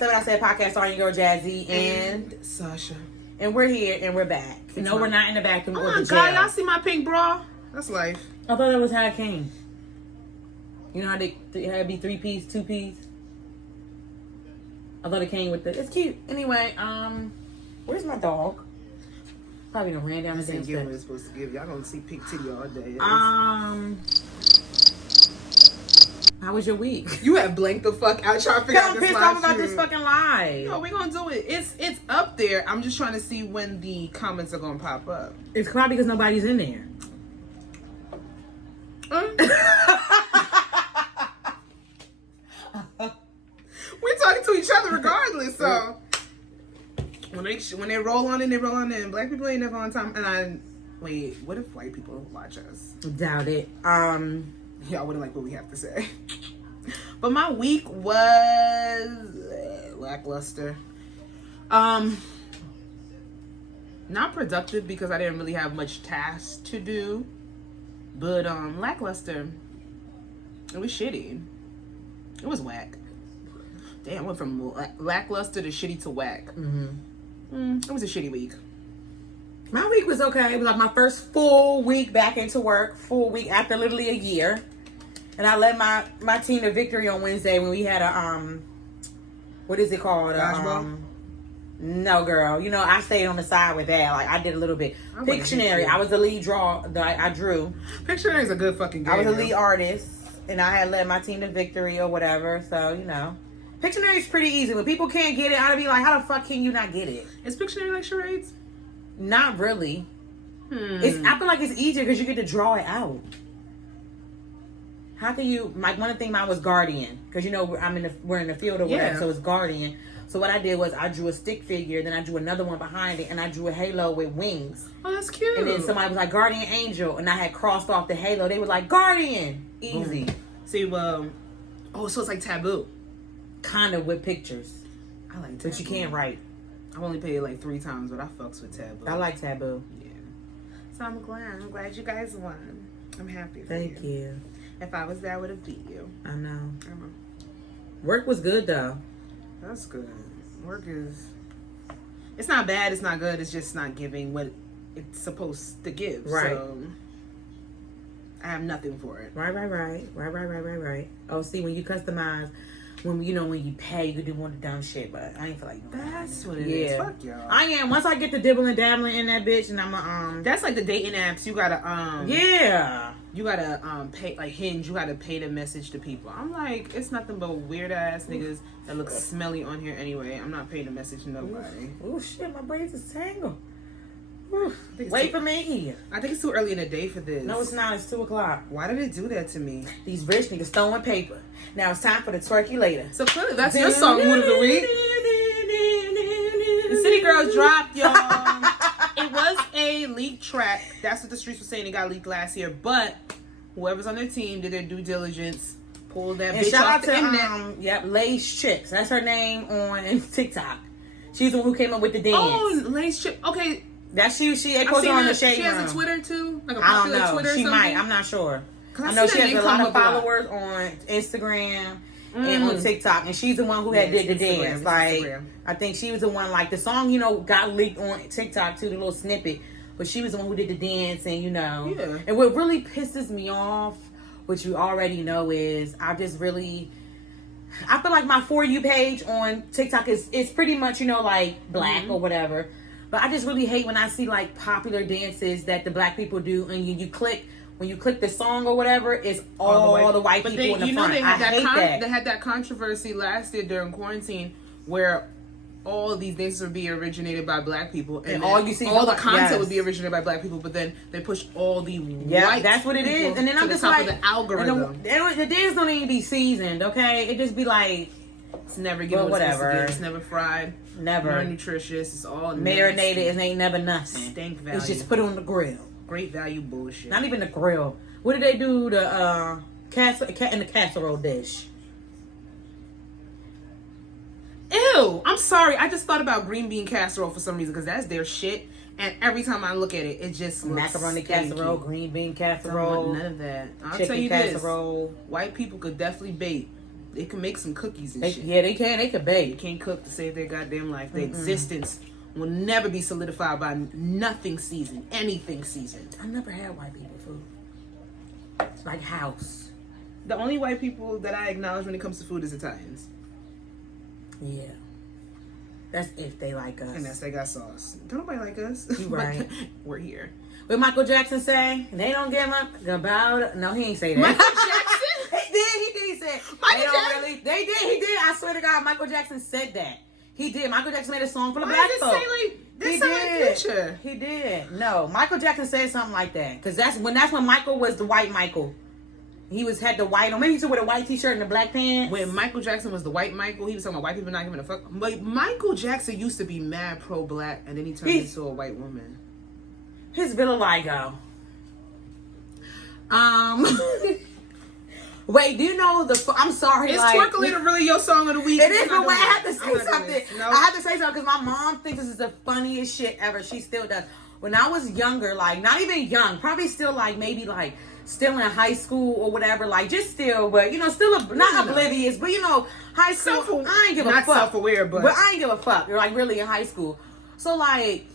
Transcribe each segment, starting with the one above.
Said What I Said podcast starring your girl Jazzy and Sasha. And we're here and we're back. No, we're not in the bathroom. Oh my God, y'all see my pink bra? That's life. I thought that was how it came. You know how they had to be 3-piece, 2-piece? I thought it came with the... It's cute. Anyway, where's my dog? Probably done ran down the damn steps. What it's supposed to give. Y'all gonna see pink titty all day. How was your week? You have blanked the fuck out trying to figure out this pissed off about this fucking live. No, we're gonna do it. It's up there. I'm just trying to see when the comments are gonna pop up. It's probably because nobody's in there. We're talking to each other regardless, so when they roll on in, they roll on in. Black people ain't never on time. And wait, what if white people watch us? Doubt it. Y'all wouldn't like what we have to say. But my week was lackluster. Not productive because I didn't really have much tasks to do. But lackluster. It was shitty. It was whack. Damn, went from lackluster to shitty to whack. It was a shitty week. My week was okay. It was like my first full week back into work. Full week after literally a year. And I led my team to victory on Wednesday when we had a, what is it called? No, girl. You know, I stayed on the side with that. Like, I did a little bit. Pictionary. I was the lead I drew. Pictionary is a good fucking game. I was the lead artist. And I had led my team to victory or whatever. So, you know. Pictionary is pretty easy. When people can't get it, I'd be like, how the fuck can you not get it? Is Pictionary like charades? Not really. I feel like it's easier because you get to draw it out. How can you, like, one of the things mine was Guardian. Because, you know, we're in the field or whatever, so it's Guardian. So what I did was I drew a stick figure, then I drew another one behind it, and I drew a halo with wings. Oh, that's cute. And then somebody was like, Guardian Angel, and I had crossed off the halo. They were like, Guardian! Easy. See, well, so it's like Taboo. Kind of with pictures. I like Taboo. But you can't write. I've only played it like 3 times, but I fucks with Taboo. I like Taboo. Yeah. So I'm glad you guys won. I'm happy for Thank you. If I was there, I would have beat you. I know. Work was good, though. That's good. Work is... It's not bad, it's not good, it's just not giving what it's supposed to give. Right. So, I have nothing for it. Right. Oh, see, when you customize... When you pay, you can do more of the dumb shit, but I ain't feel like that's what it is. Fuck y'all. I am. Once I get the dibble and dabbling in that bitch, and I'm that's like the dating apps. You gotta You gotta pay, like Hinge. You gotta pay to message to people. I'm like, it's nothing but weird ass niggas that look smelly on here anyway. I'm not paying to message nobody. Oh shit, my braids is tangled. Wait for me. I think it's too early in the day for this. No, it's not. It's 2:00. Why did it do that to me? These rich niggas throwing paper. Now it's time for the turkey later. So clearly that's your song mood of the week. The City Girls dropped, y'all. It was a leaked track. That's what the streets were saying. It got leaked last year. But whoever's on their team did their due diligence. Pulled that bitch off the internet. Lay's Chips. That's her name on TikTok. She's the one who came up with the dance. Oh, Lay's Chips. Okay. That's she posted on the shade room. She has a Twitter too? Like a popular Twitter or something? She might. I'm not sure. I know she has a lot of followers on Instagram and on TikTok. And she's the one who did the dance. Like, I think she was the one, like, the song, got leaked on TikTok too, the little snippet. But she was the one who did the dance and, Yeah. And what really pisses me off, which you already know, is I feel like my For You page on TikTok is pretty much, like black or whatever. But I just really hate when I see like popular dances that the black people do, and when you click the song or whatever, it's all the white people in the front. They had I hate that. They had that controversy last year during quarantine where all of these dances would be originated by black people, and all you see, all the content would be originated by black people. But then they push all the white. That's what it is. And then I'm just like, the algorithm. The dance don't even be seasoned, okay? It just be like, it's never good. Whatever. It's never fried. Never. Not nutritious. It's all marinated. It ain't never nothing. Stank value. It's just put on the grill. Great value bullshit. Not even the grill. What did they do? The in the casserole dish. Ew! I'm sorry. I just thought about green bean casserole for some reason because that's their shit. And every time I look at it, it just looks macaroni stinky. Casserole, green bean casserole. None of that. I'll chicken tell you casserole. this: white people could definitely bait They can make some cookies and shit. Yeah, they can. They can They bake. can't cook to save their goddamn life. Their existence will never be solidified by nothing seasoned, anything seasoned. I never had white people food. It's like house. The only white people that I acknowledge when it comes to food is Italians. Yeah. That's if they like us. And that's they got sauce. Don't nobody like us. You right. We're here. What Michael Jackson say? They don't give up about it. No, he ain't say that. Michael Jackson? He did. He said Michael they don't Jackson? really. They did. He did. I swear to God, Michael Jackson said that. He did. Michael Jackson made a song for the Why black did it folk. say like this? He Sound did. like Future. He did. No, Michael Jackson said something like that because that's when Michael was the white Michael. He had the white on. Maybe he used to wear a white t-shirt and the black pants. When Michael Jackson was the white Michael, he was talking about white people not giving a fuck. But Michael Jackson used to be mad pro-black, and then he turned into a white woman. His vitiligo. Wait, do you know I'm sorry. Is like, Twerkalator really your song of the week? It is, but wait, I have to I'm say not doing something. this. No. I have to say something because my mom thinks this is the funniest shit ever. She still does. When I was younger, like not even young, probably still like maybe like still in high school or whatever, like just still, but you know, still not oblivious, but you know, high school. I ain't give a fuck. Not self-aware, but I ain't give a fuck. You're like really in high school, so like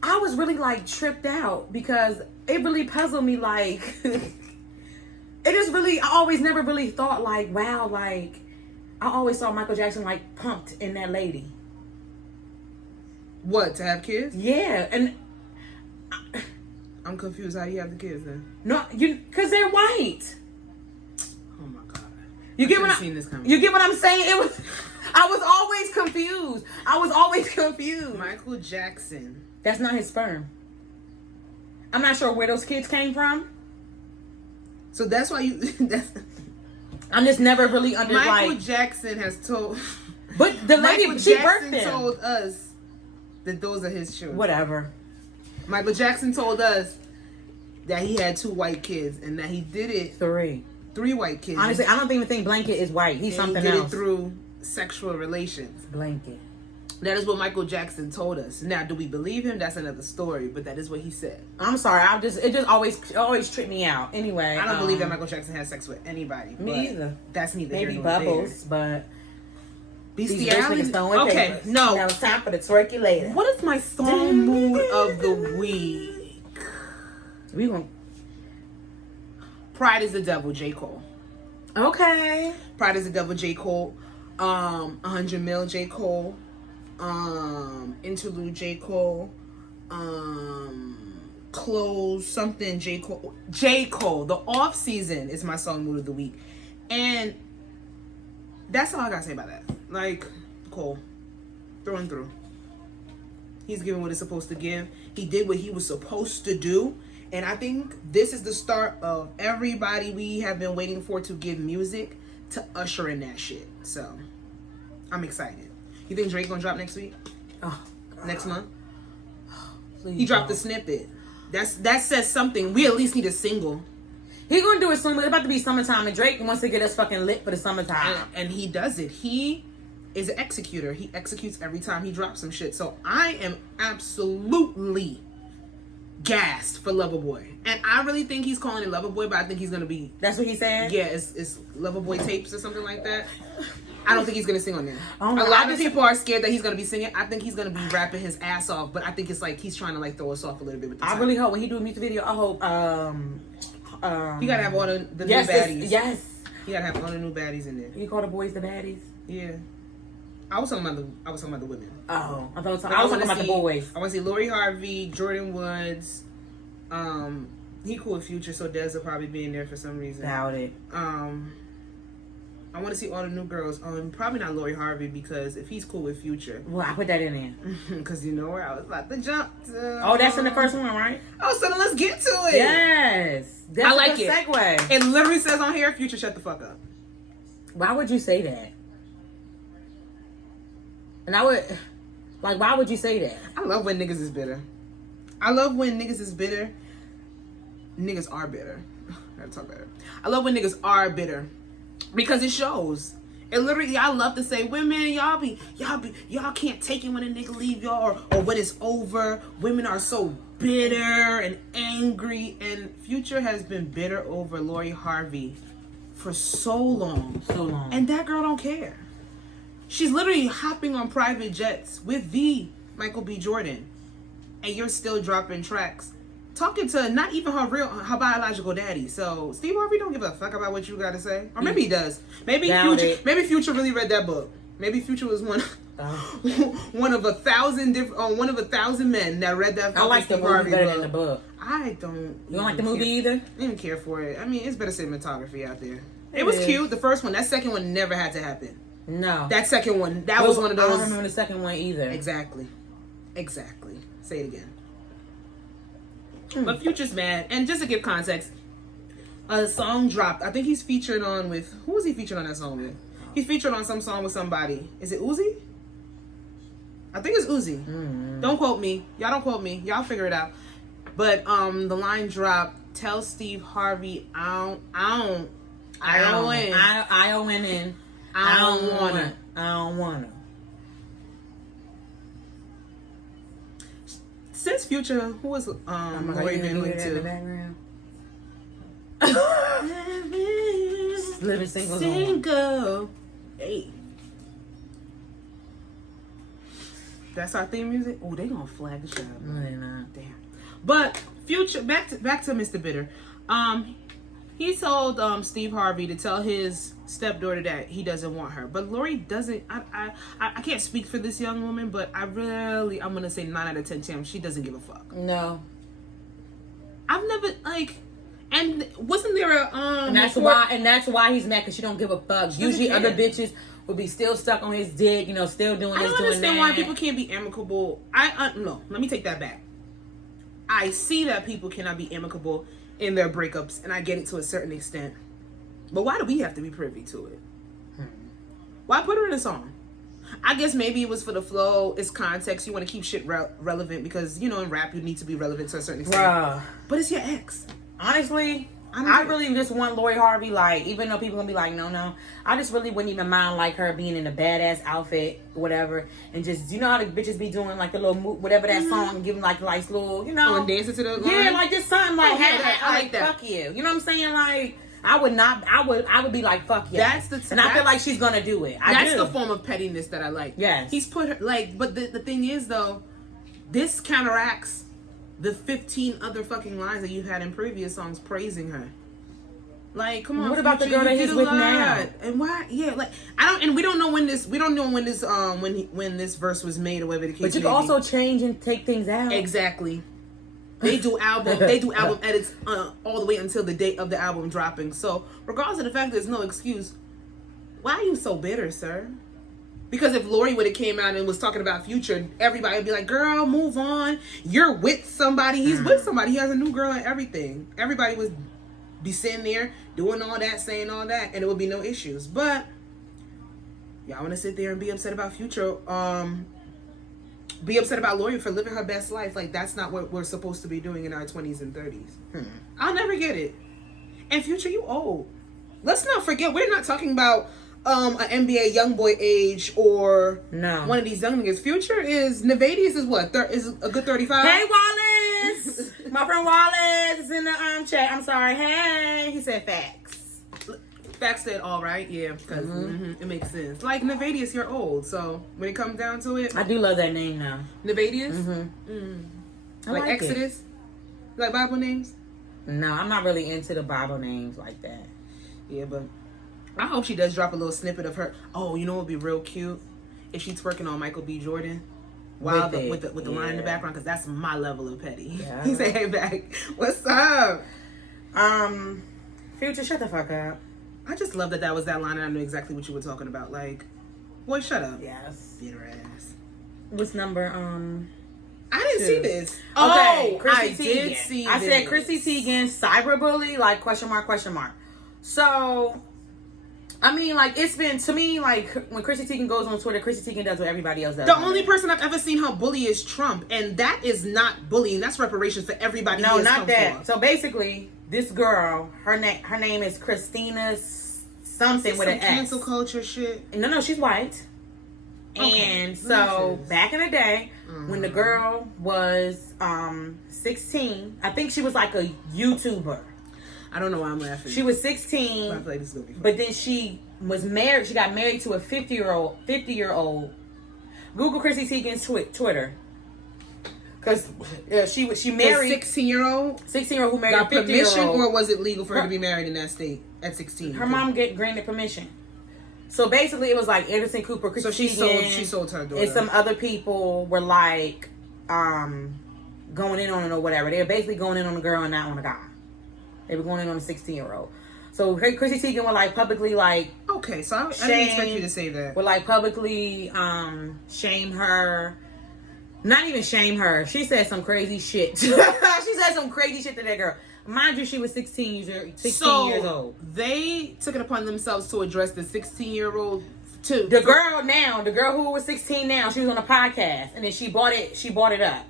I was really like tripped out because it really puzzled me. Like it just really, I always never really thought like, wow, like I always saw Michael Jackson like pumped in that lady. What, to have kids? Yeah, and I'm confused. How do you have the kids then? no, because they're white. Oh my god! You get what you get what I'm saying? It was. I was always confused. Michael Jackson. That's not his sperm. I'm not sure where those kids came from. So that's why you. I'm just never really under Michael Jackson has told. But the lady, she birthed them. Told us that those are his children. Whatever. Michael Jackson told us that he had 2 white kids and that he did it 3 white kids. Honestly, I don't even think Blanket is white. He's something he did else. It through sexual relations. Blanket. That is what Michael Jackson told us. Now, do we believe him? That's another story. But that is what he said. I'm sorry. It just always tripped me out. Anyway, I don't believe that Michael Jackson has sex with anybody. Me either. That's neither maybe here nor Bubbles, there. but Bestiality. Okay, papers. No. Now it's time for the Twerkulator. What is my song mood of the week? We gonna. Pride is the Devil, J. Cole. Okay. Pride is the Devil, J. Cole. 100 Mil, J. Cole. Interlude, J. Cole. Close something, J. Cole. J. Cole. The Off Season is my song mood of the week. And that's all I gotta say about that. Like, Cole. Through and through. He's giving what he's supposed to give. He did what he was supposed to do. And I think this is the start of everybody we have been waiting for to give music to usher in that shit. So, I'm excited. You think Drake gonna drop next week? Oh, God. Next month? Please He dropped don't. the snippet. That says something. We at least need a single. He gonna do it soon. It's about to be summertime, and Drake wants to get us fucking lit for the summertime. And he does it. He is an executor. He executes every time he drops some shit. So I am absolutely gassed for Loverboy. And I really think he's calling it Loverboy, but I think he's gonna be. That's what he said? Yeah, it's Loverboy tapes or something like that. I don't think he's gonna sing on there. Oh, a lot of people are scared that he's gonna be singing. I think he's gonna be rapping his ass off, but I think it's like he's trying to like throw us off a little bit with the I really hope when he do a music video, I hope you gotta have all the new baddies. Yes. You gotta have all the new baddies in there. You call the boys the baddies? Yeah. I was talking about the women. Oh, I was talking about the boys. I want to see Lori Harvey, Jordan Woods. He cool with Future, so Dez will probably be in there for some reason. Doubt it. I want to see all the new girls. Probably not Lori Harvey because if he's cool with Future. Well, I put that in there. Because you know where I was about to jump to. Oh, that's in the first one, right? Oh, so then let's get to it. Yes. That's I like a good it. segue. It literally says on here, Future, shut the fuck up. Why would you say that? And why would you say that? I love when niggas is bitter. I love when niggas is bitter. Niggas are bitter. I gotta talk better. I love when niggas are bitter. Because it shows. It literally, I love to say, women, y'all can't take it when a nigga leave y'all or when it's over. Women are so bitter and angry. And Future has been bitter over Lori Harvey for so long. So long. And that girl don't care. She's literally hopping on private jets with the Michael B. Jordan. And you're still dropping tracks. Talking to not even her biological daddy. So Steve Harvey don't give a fuck about what you gotta say. Or maybe he does. Maybe Future really read that book. Maybe Future was one of 1,000 men that read that. I like the movie better than the book. I don't. You don't like the movie either? I didn't care for it. I mean, it's better cinematography out there. It was cute. The first one. That second one never had to happen. No. That second one. That was one of those. I don't remember the second one either. Exactly. Say it again. But Future's mad. And just to give context, a song dropped. I think he's featured on with... Who was he featured on that song with? He's featured on some song with somebody. Is it Uzi? I think it's Uzi. Mm-hmm. Don't quote me. Y'all don't quote me. Y'all figure it out. But the line dropped, tell Steve Harvey, I don't wanna. Since Future, who was Lori been linked to? Living single. Hey. That's our theme music? Oh, they gonna flag the shit. No, they not. Damn. But Future, back to Mr. Bitter. He told Steve Harvey to tell his stepdaughter that he doesn't want her. But Lori doesn't. I can't speak for this young woman, but I'm gonna say 9 out of 10 times she doesn't give a fuck. No. I've never and wasn't there a and that's why he's mad, because she don't give a fuck. Usually other bitches would be still stuck on his dick, still doing this, doing that. I don't understand why people can't be amicable. No, let me take that back. I see that people cannot be amicable in their breakups, and I get it to a certain extent. But why do we have to be privy to it? Why put her in a song? I guess maybe it was for the flow, it's context. You want to keep shit relevant because, in rap, you need to be relevant to a certain extent. Bruh. But it's your ex. Honestly, I really just want Lori Harvey, even though people gonna be like, no, I just really wouldn't even mind her being in a badass outfit, whatever, and just how the bitches be doing the little move, whatever that song, and giving nice little, and dancing to the line? Yeah, just something I like that. Fuck you, you know what I'm saying? I would be like, fuck yeah. And I feel like she's gonna do it. That's the form of pettiness that I like. Yes. He's put her but the thing is though, this counteracts the 15 other fucking lines that you've had in previous songs praising her. Come on. What about the girl that he's with now? And why? Yeah, we don't know when this when this verse was made or whatever the case may be. But you can also change and take things out. Exactly. They do album edits all the way until the date of the album dropping. So regardless of the fact there's no excuse, why are you so bitter, sir? Because if Lori would have came out and was talking about Future, everybody would be like, girl, move on. You're with somebody. He's with somebody. He has a new girl and everything. Everybody would be sitting there doing all that, saying all that, and it would be no issues. But y'all want to sit there and be upset about Future, be upset about Lori for living her best life. That's not what we're supposed to be doing in our 20s and 30s. I'll never get it. And Future, you old. Let's not forget, we're not talking about an NBA young boy age or one of these young niggas. Future is Nevadius is what? Is a good 35? Hey Wallace! My friend Wallace is in the chat. I'm sorry. Hey, he said facts. Facts said all right, yeah, because it makes sense. Nevadius, you're old, so when it comes down to it, I do love that name now. Nevadius. Like Exodus, like Bible names. No, I'm not really into the Bible names like that. Yeah, but I hope she does drop a little snippet of her. Oh, you know what would be real cute? If she's twerking on Michael B. Jordan with the line in the background, because that's my level of petty. Yeah. He said, hey, back. What's up? Future, shut the fuck up. I just love that was that line and I knew exactly what you were talking about. Boy, shut up. Yes. Bitter ass. What's number, I didn't see this. Okay, I did see this. I said Chrissy Teigen, cyberbully, question mark. So, I mean, it's been, to me, when Chrissy Teigen goes on Twitter, Chrissy Teigen does what everybody else does. The only person I've ever seen her bully is Trump, and that is not bullying. That's reparations for everybody. No, not that. For. So basically, this girl, her name is Christina something with an S. Cancel culture shit. No, she's white. Okay. And so back in the day, when the girl was 16, I think she was a YouTuber. I don't know why I'm laughing. She was 16, I feel like this is gonna be fun. but then she was married. She got married to a 50-year-old. Google Chrissy Teigen's Twitter. Because she married a 16-year-old. 16-year-old who married got a 50-year-old. permission, or was it legal for her to be married in that state at 16? Her mom granted permission. So basically, it was like Anderson Cooper, Chrissy Teigen, she sold her daughter, and some other people were like going in on it or whatever. They were basically going in on the girl and not on the guy. They were going in on the 16-year-old. So Chrissy Teigen would like publicly like. Okay, so I didn't expect you to say that. Would like publicly shame her. Not even shame her. She said some crazy shit. She said some crazy shit to that girl. Mind you, she was 16 years old. They took it upon themselves to address the 16-year-old too. The girl who was 16 now, she was on a podcast, and then she bought it up.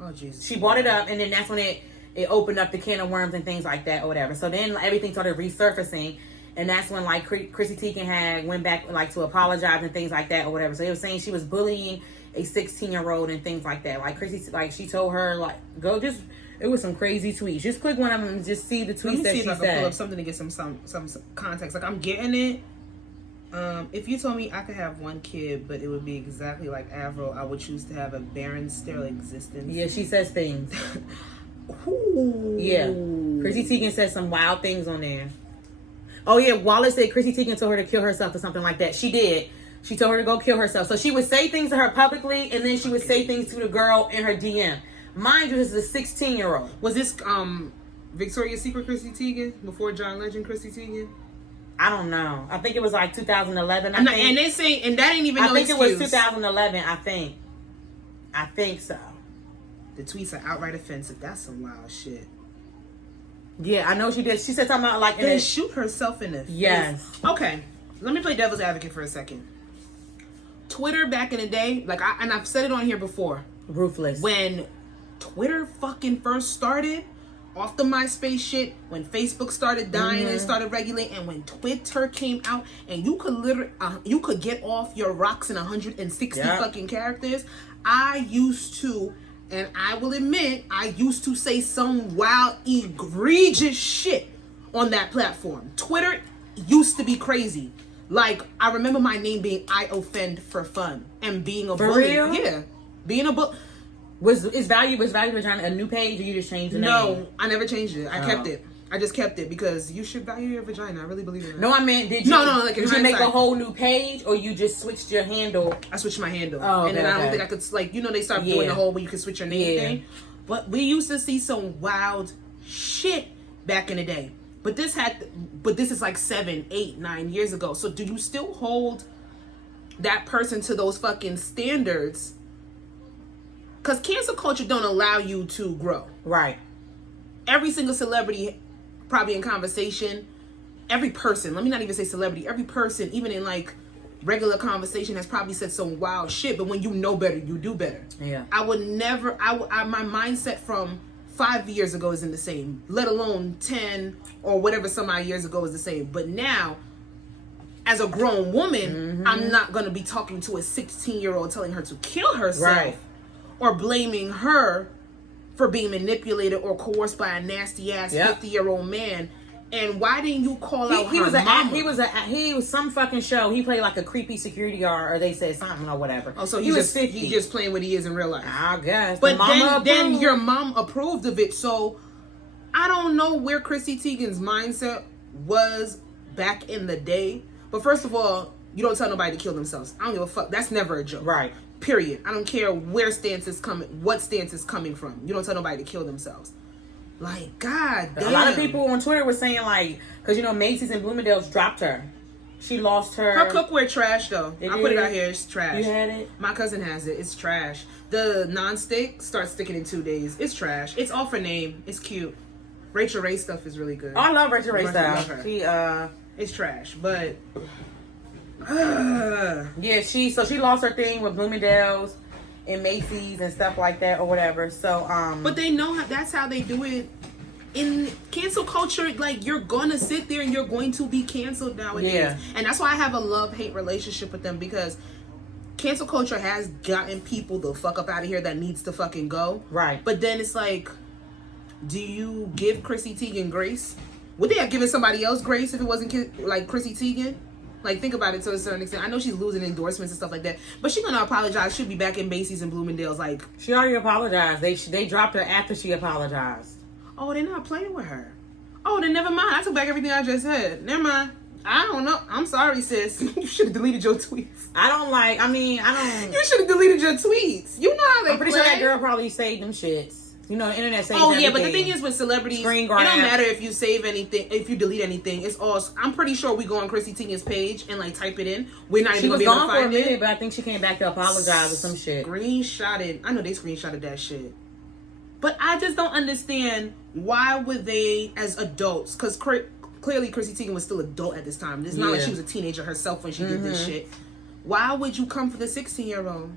Oh Jesus! She bought it up, and then that's when it opened up the can of worms and things like that or whatever. So then everything started resurfacing, and that's when like Chrissy Teigen went back like to apologize and things like that or whatever. So it was saying she was bullying a 16-year-old and things like that. Like Chrissy, like she told her like go just. It was some crazy tweets. Just click one of them and just see the tweets that she said. Let me see if I can pull up something to get some context. Like I'm getting it. If you told me I could have one kid, but it would be exactly like Avril, I would choose to have a barren, sterile existence. Yeah, she says things. Ooh. Yeah, Chrissy Teigen said some wild things on there. Oh yeah, Wallace said Chrissy Teigen told her to kill herself or something like that. She did. She told her to go kill herself. So she would say things to her publicly, and then she would say things to the girl in her DM. Mind you, this is a 16-year-old. Was this Victoria's Secret Chrissy Teigen before John Legend Chrissy Teigen? I don't know. I think it was like 2011. And they say, and that ain't even no excuse. I think it was 2011. I think so. The tweets are outright offensive. That's some wild shit. Yeah, I know she did. She said something about like then shoot herself in the face. Yes. Okay, let me play devil's advocate for a second. Twitter back in the day, like I've said it on here before. Ruthless. When Twitter fucking first started, off the MySpace shit, when Facebook started dying and started regulating, and when Twitter came out, and you could you could get off your rocks in 160 fucking characters. I used to, and I will admit, I used to say some wild, egregious shit on that platform. Twitter used to be crazy. Like, I remember my name being I Offend for Fun, and being a bully. Real? Yeah, being a bully. Was Value Vagina a new page, or you just changed the name? No, I never changed it. I kept it. I just kept it because you should value your vagina. I really believe in that. No, I meant did you? No, like did you make a whole new page, or you just switched your handle? I switched my handle, and then I don't think I could they started doing the whole where you could switch your name thing. But we used to see some wild shit back in the day. But this is like 7, 8, 9 years ago. So do you still hold that person to those fucking standards? Because cancel culture don't allow you to grow. Right. Every single celebrity, probably in conversation, every person, let me not even say celebrity, every person, even in like regular conversation, has probably said some wild shit. But when you know better, you do better. Yeah. I would never, my mindset from 5 years ago isn't the same, let alone 10 or whatever some odd years ago is the same. But now, as a grown woman, I'm not going to be talking to a 16-year-old telling her to kill herself. Right. Or blaming her for being manipulated or coerced by a nasty ass 50-year-old man. And why didn't you call out her mama? He was some fucking show. He played like a creepy security guard, or they said something or whatever. Oh, so he was 50. He's just playing what he is in real life. I guess. But then your mom approved of it. So I don't know where Chrissy Teigen's mindset was back in the day. But first of all, you don't tell nobody to kill themselves. I don't give a fuck. That's never a joke. Right. Period. I don't care what stance is coming from. You don't tell nobody to kill themselves. Like, God damn. A lot of people on Twitter were saying, like, because, Macy's and Bloomingdale's dropped her. She lost her. Her cookware trash, though. I put it out here. It's trash. You had it? My cousin has it. It's trash. The non-stick starts sticking in 2 days. It's trash. It's all for name. It's cute. Rachel Ray stuff is really good. Oh, I love Rachel Ray stuff. It's trash, but... yeah, she lost her thing with Bloomingdale's and Macy's and stuff like that or whatever. So but they know that's how they do it in cancel culture. Like, you're gonna sit there and you're going to be canceled nowadays. And that's why I have a love-hate relationship with them, because cancel culture has gotten people the fuck up out of here that needs to fucking go. Right. But then it's like, do you give Chrissy Teigen grace? Would they have given somebody else grace if it wasn't like Chrissy Teigen? Like, think about it to a certain extent. I know she's losing endorsements and stuff like that, but she's gonna apologize. She'll be back in Macy's and Bloomingdale's. Like, she already apologized. They dropped her after she apologized. oh, they're not playing with her. Oh, then never mind. I took back everything I just said. Never mind. I don't know. I'm sorry, sis. You should have deleted your tweets. I don't. You should have deleted your tweets. You know how they I'm pretty play. sure that girl probably saved them shits. You know, the internet saves everything. everything. But the thing is with celebrities, Screen it grab. don't matter if you save anything, if you delete anything. It's all. I'm pretty sure we go on Chrissy Teigen's page and like type it in. We're not She even was gonna be able gone to for a find minute, it. but I think she came back to apologize or some shit. Screenshotted. I know they screenshotted that shit. But I just don't understand why would they, as adults, because clearly Chrissy Teigen was still adult at this time. It's not like she was a teenager herself when she did this shit. Why would you come for the 16-year-old?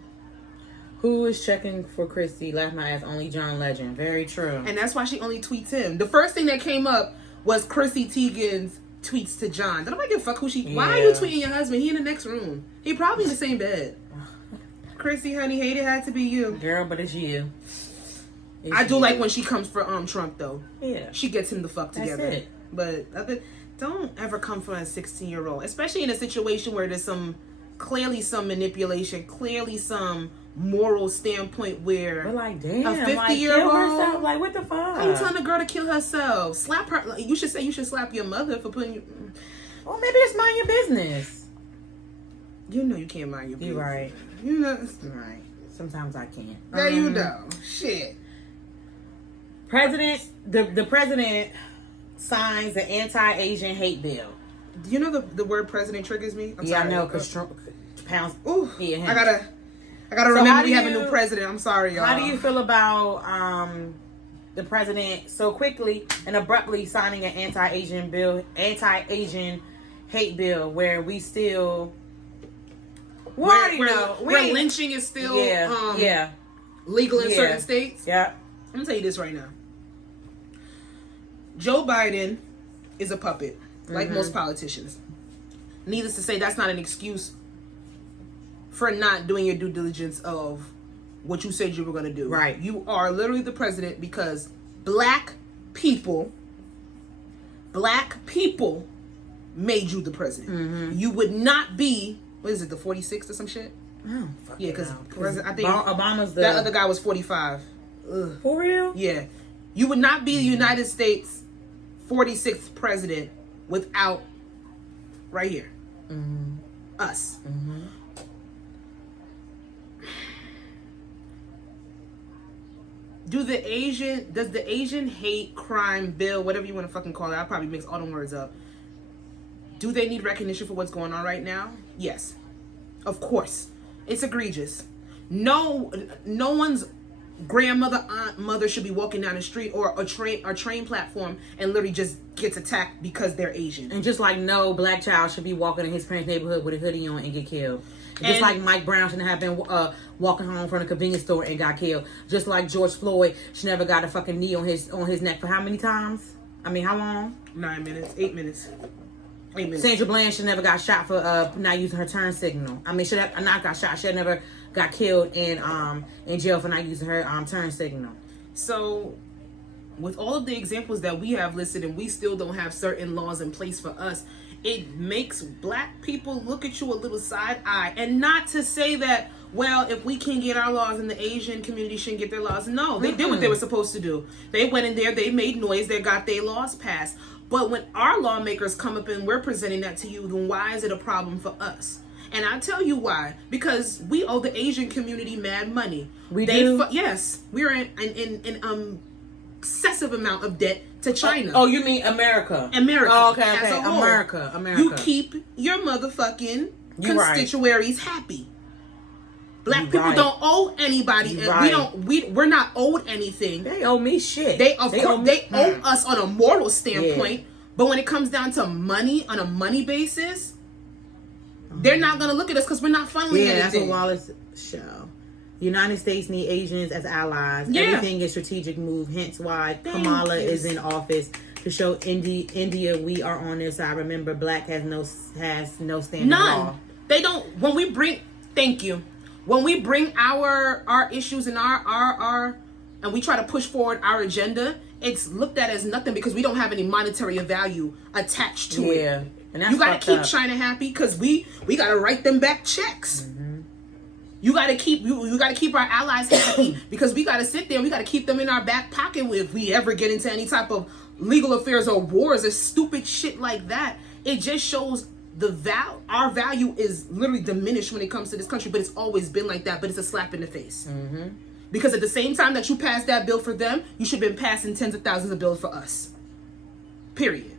Who is checking for Chrissy? Laugh my ass, only John Legend. Very true. And that's why she only tweets him. The first thing that came up was Chrissy Teigen's tweets to John. Don't nobody give a fuck who she... Yeah. Why are you tweeting your husband? He in the next room. He probably in the same bed. Chrissy, honey, hate it had to be you. Girl, but it's you. I do like when she comes for Trump, though. Yeah. She gets him the fuck together. That's it. But don't ever come for a 16-year-old. Especially in a situation where there's clearly some manipulation, clearly some moral standpoint where We're like, damn, a 50-year-old, like, what the fuck? I'm telling a girl to kill herself. Slap her. Like, you should slap your mother for putting you. Well, maybe it's mind your business. You know you can't mind your business. You're right. You know. Right. Sometimes I can't. There you know. Shit. The president signs the anti-Asian hate bill. Do you know the word president triggers me? I'm Yeah, sorry. I know, because Trump pounds. Ooh, yeah, him. I gotta remember we have a new president. I'm sorry, y'all. How do you feel about the president so quickly and abruptly signing an anti-Asian hate bill, where we still where lynching is still legal in certain states? Yeah. I'm gonna tell you this right now. Joe Biden is a puppet, like most politicians. Needless to say, that's not an excuse for not doing your due diligence of what you said you were going to do. Right. You are literally the president because black people made you the president. You would not be, what is it, the 46th or some shit? Oh, yeah, because I think Obama's that other guy was 45. Ugh. For real? Yeah. You would not be the United States 46th president without right here. Us. Does the Asian hate crime bill, whatever you want to fucking call it, I'll probably mix all them words up. Do they need recognition for what's going on right now? Yes. Of course. It's egregious. No one's grandmother, aunt, mother should be walking down the street or a train platform and literally just gets attacked because they're Asian. And just like no black child should be walking in his parents' neighborhood with a hoodie on and get killed. Just like Mike Brown shouldn't have been walking home from a convenience store and got killed. Just like George Floyd should never got a fucking knee on his neck for how many times? I mean, how long? 9 minutes. 8 minutes. 8 minutes. Sandra Bland should never got shot for not using her turn signal. I mean, should have not got shot. Should have never got killed in jail for not using her turn signal. So, with all of the examples that we have listed, and we still don't have certain laws in place for us, it makes black people look at you a little side eye. And not to say that, well, if we can get our laws and the Asian community shouldn't get their laws. No, they did what they were supposed to do. They went in there, they made noise, they got their laws passed. But when our lawmakers come up and we're presenting that to you, then why is it a problem for us? And I tell you why. Because we owe the Asian community mad money. We do? Yes. We're in excessive amount of debt to China. Oh, you mean America? America. Oh, okay. As a whole. America. You keep your motherfucking constituaries happy. Black people don't owe anybody. We're not owed anything. They owe me shit. They owe us on a moral standpoint. Yeah. But when it comes down to money, on a money basis, they're not gonna look at us because we're not funneling anything. That's what Wallace show. United States need Asians as allies. Yeah. Everything is strategic move. Hence why Kamala is in office to show India we are on their side. Remember, black has no standing law. They don't. When we bring, thank you. When we bring our issues and our and we try to push forward our agenda, it's looked at as nothing because we don't have any monetary value attached to it. Yeah. And that's you gotta keep up. China happy because we gotta write them back checks. Mm-hmm. You gotta keep our allies happy because we gotta sit there. We gotta keep them in our back pocket if we ever get into any type of legal affairs or wars or stupid shit like that. It just shows our value is literally diminished when it comes to this country. But it's always been like that. But it's a slap in the face. Mm-hmm. Because at the same time that you passed that bill for them, you should have been passing tens of thousands of bills for us. Period.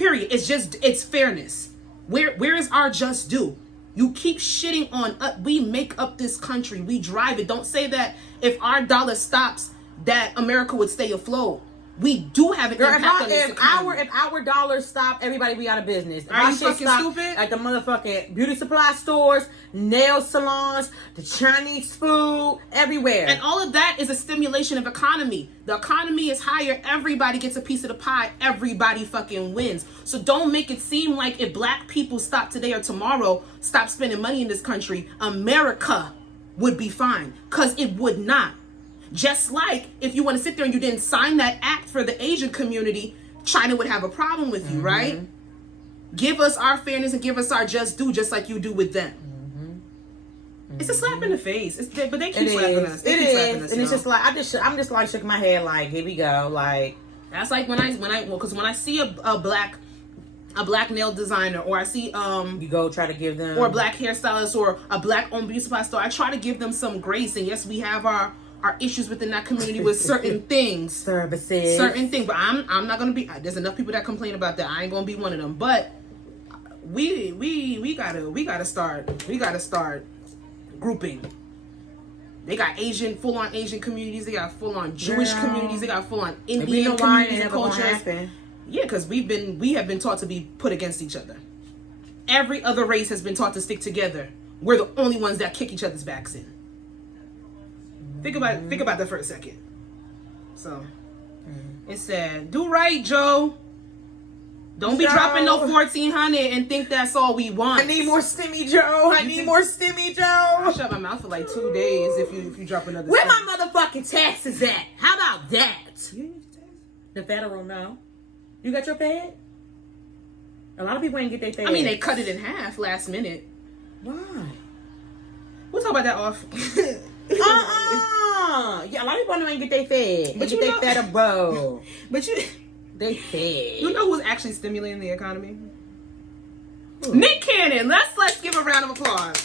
It's fairness. Where is our just due? You keep shitting on us. We make up this country. We drive it. Don't say that if our dollar stops, that America would stay afloat. We do have an impact on this economy. If our dollars stop, everybody be out of business. If Are you fucking stupid? Like the motherfucking beauty supply stores, nail salons, the Chinese food, everywhere. And all of that is a stimulation of economy. The economy is higher. Everybody gets a piece of the pie. Everybody fucking wins. So don't make it seem like if black people stop today or tomorrow, stop spending money in this country, America would be fine. Because it would not. Just like if you want to sit there and you didn't sign that act for the Asian community, China would have a problem with you, right? Give us our fairness and give us our just due, just like you do with them. It's a slap in the face. But they keep slapping us. They keep slapping us, and it's just like I'm just like shaking my head like, here we go, like that's like when I see a black nail designer, or I see you go try to give them, or a black hairstylist, or a black owned beauty supply store, I try to give them some grace. And yes, we have our issues within that community with certain things, certain things. But I'm not gonna be. There's enough people that complain about that. I ain't gonna be one of them. But we gotta start grouping. They got full on Asian communities. They got full on Jewish communities. They got full on Indian communities and cultures. Yeah, because we have been taught to be put against each other. Every other race has been taught to stick together. We're the only ones that kick each other's backs in. Think about that for a second. So it said, do right, Joe. Don't be dropping no 1,400 and think that's all we want. I need more stimmy, Joe. I need more stimmy, Joe. I shut my mouth for like 2 days if you drop another. Where my motherfucking taxes at? How about that? The federal, no. You got your Fed? A lot of people ain't get their Fed. I mean, they cut it in half last minute. Why? We'll talk about that off. Yeah, a lot of people don't even get their Fed. But they get their federal. They Fed. You know who's actually stimulating the economy? Ooh. Nick Cannon. Let's give a round of applause.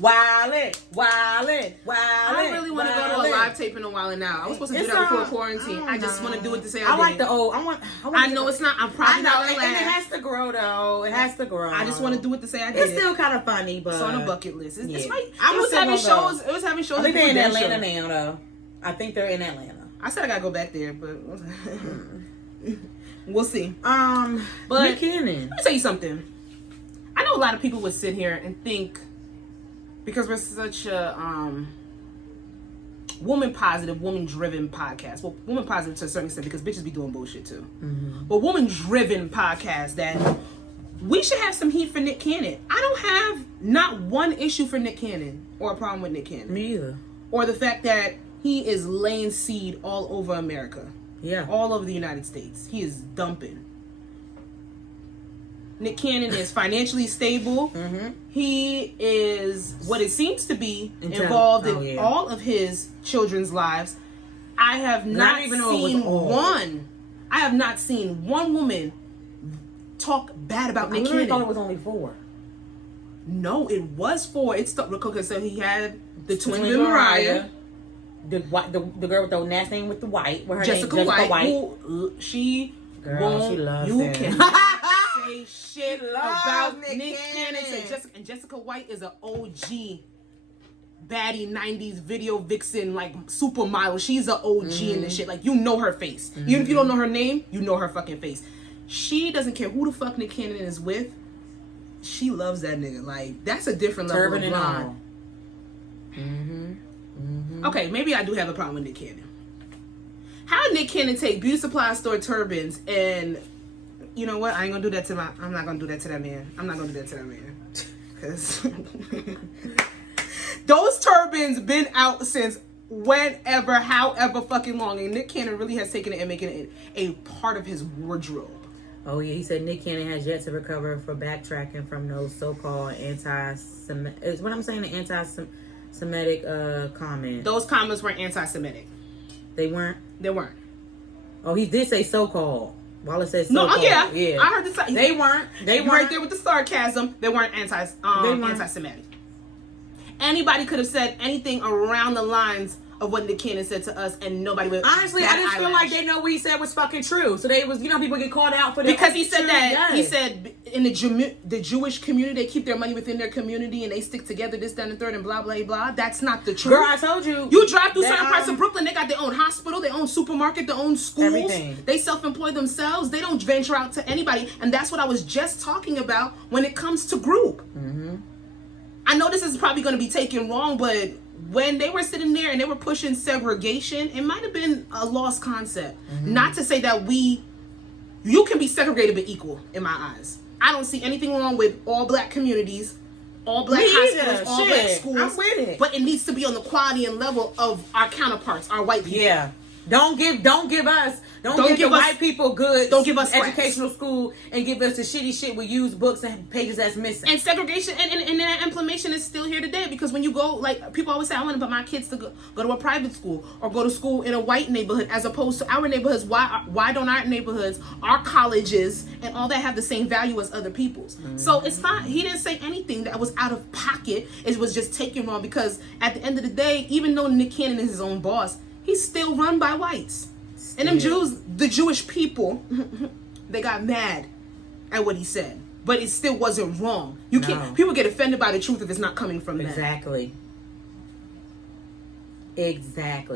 Wildin'. I really want to go to a live taping of Wildin' Now. I was supposed to do that before quarantine. I just want to do it to say I did like it. the old. I know it's not. I'm probably not gonna and it has to grow though. It has to grow. I just want to do it to say I did it. It's still kind of funny, but it's on a bucket list. It's right. It was having shows. I think they're in Atlanta now, though. I think they're in Atlanta. I said I gotta go back there, but we'll see. But Nick Cannon. Let me tell you something. I know a lot of people would sit here and think, because we're such a woman positive, woman driven podcast. Well, woman positive to a certain extent because bitches be doing bullshit too. But woman driven podcast, that we should have some heat for Nick Cannon. I don't have not one issue for Nick Cannon or a problem with Nick Cannon. Me either. Or the fact that he is laying seed all over America. Yeah. All over the United States. He is dumping. Nick Cannon is financially stable. He is what it seems to be involved in all of his children's lives. I have not seen one. I have not seen one woman talk bad about Nick Cannon. I thought it was only 4. No, it was 4. It's okay. So he had the twin Mariah. The girl with the last name with the white. Jessica White. Who she loves you him. cannot say shit about Nick Cannon. Jessica White is an OG baddie 90s video vixen, like supermodel. She's an OG in this shit. Like, you know her face. Even if you don't know her name, you know her fucking face. She doesn't care who the fuck Nick Cannon is with. She loves that nigga. Like, that's a different level of blonde. Okay, maybe I do have a problem with Nick Cannon. How did Nick Cannon take beauty supply store turbans and, you know what? I ain't gonna do that to I'm not gonna do that to that man. I'm not gonna do that to that man. Because those turbans been out since whenever, however fucking long. And Nick Cannon really has taken it and making it a part of his wardrobe. Oh yeah, he said Nick Cannon has yet to recover for backtracking from those so-called anti-Semitic. Is what I'm saying, the anti-Semitic comments. Those comments were anti-Semitic. They weren't. They weren't. Oh, he did say so-called. Wallace said so-called. No, oh yeah. I heard this. They weren't. They weren't. Right there with the sarcasm. They weren't anti-Semitic. Anybody could have said anything around the lines of what Nick Cannon said to us, and nobody would. Honestly, I just feel like they know what he said was fucking true. So they was, people get called out for that. Because he said that, he said in the Jewish community, they keep their money within their community and they stick together, this, that, and the third, and blah, blah, blah. That's not the truth. Girl, I told you. You drive through certain parts of Brooklyn, they got their own hospital, their own supermarket, their own schools. Everything. They self-employ themselves. They don't venture out to anybody. And that's what I was just talking about when it comes to group. Mm-hmm. I know this is probably going to be taken wrong, but when they were sitting there and they were pushing segregation, it might have been a lost concept. Mm-hmm. Not to say that you can be segregated but equal in my eyes. I don't see anything wrong with all black communities, all black hospitals, all black schools. I'm with it. But it needs to be on the quality and level of our counterparts, our white people. Yeah. Don't give the white people good. Don't give us educational school and give us the shitty shit with used books and pages that's missing. And segregation and that implementation is still here today, because when you go, like people always say, I want to put my kids to go to a private school or go to school in a white neighborhood as opposed to our neighborhoods. Why don't our neighborhoods, our colleges, and all that have the same value as other people's? Mm-hmm. So it's not. He didn't say anything that was out of pocket. It was just taken wrong, because at the end of the day, even though Nick Cannon is his own boss, he's still run by whites. And them Jews, the Jewish people, they got mad at what he said. But it still wasn't wrong. You can't. People get offended by the truth if it's not coming from them. Exactly.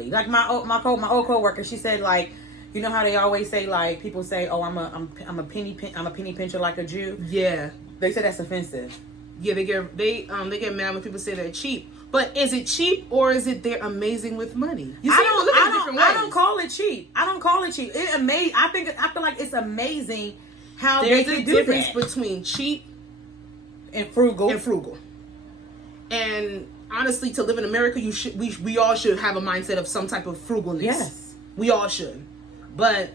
Like my old coworker, she said, like, you know how they always say, like, people say, oh, I'm a penny pincher like a Jew. Yeah. They say that's offensive. Yeah, they get mad when people say they're cheap. But is it cheap, or is it they're amazing with money? You see, I don't call it cheap. I don't call it cheap. I feel like it's amazing how there's they a can do difference that. between cheap and frugal. And honestly, to live in America, we all should have a mindset of some type of frugalness. Yes, we all should. But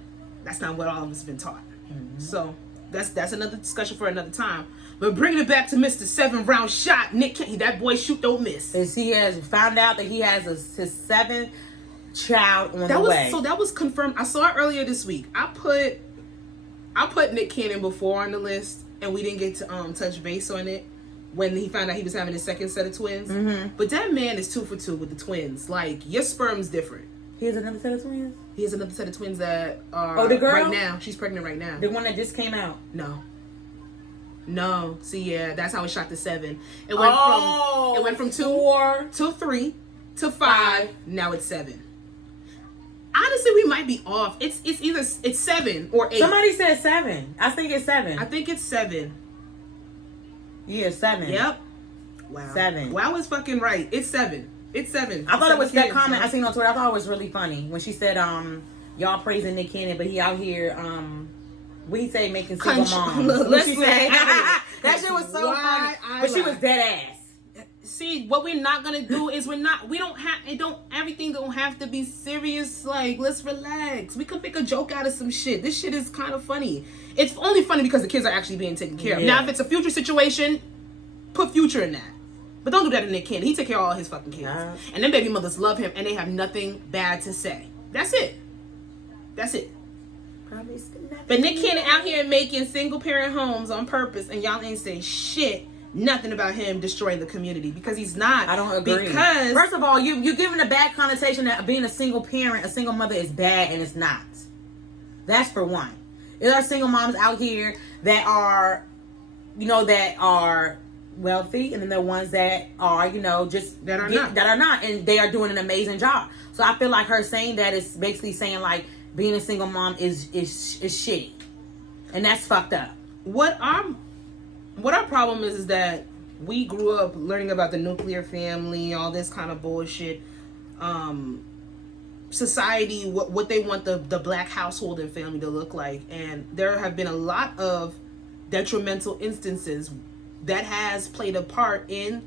that's not what all of us have been taught. Mm-hmm. So that's another discussion for another time. But bringing it back to Mr. 7-round shot, Nick Cannon, that boy shoot don't miss. As he has found out that he has his 7th child on the way. So that was confirmed. I saw it earlier this week. I put Nick Cannon before on the list, and we didn't get to touch base on it when he found out he was having his second set of twins. Mm-hmm. But that man is 2 for 2 with the twins. Like, your sperm's different. He has another set of twins? He has another set of twins that are the girl? Right now. She's pregnant right now. The one that just came out? No. See, yeah, that's how it shot to 7. It went from 2 to 3 to 5. Now it's 7. Honestly, we might be off. It's either 7 or 8. Somebody said 7. I think it's 7. I think it's 7. Yeah, 7. Yep. Wow. 7. Wow is fucking right. It's 7. It's 7. I thought it was that comment I seen on Twitter. I thought it was really funny when she said, y'all praising Nick Cannon, but he out here, what he say, making single moms. What she say? That shit was so funny. But she was dead ass. See, what we're not gonna do is everything don't have to be serious. Like, let's relax. We could make a joke out of some shit. This shit is kind of funny. It's only funny because the kids are actually being taken care of. Now, if it's a future situation, put future in that. But don't do that to Nick Cannon. He take care of all his fucking kids. And then baby mothers love him, and they have nothing bad to say. That's it. But Nick Cannon out here making single parent homes on purpose, and y'all ain't say shit, nothing about him destroying the community, because he's not. I don't agree. Because first of all, you're giving a bad connotation that being a single parent, a single mother is bad, and it's not. That's for one. There are single moms out here that are wealthy, and then there are ones that are, that are not, and they are doing an amazing job. So I feel like her saying that is basically saying, like, being a single mom is shitty, and that's fucked up. What our problem is that we grew up learning about the nuclear family, all this kind of bullshit. Society, what they want the black household and family to look like, and there have been a lot of detrimental instances that has played a part in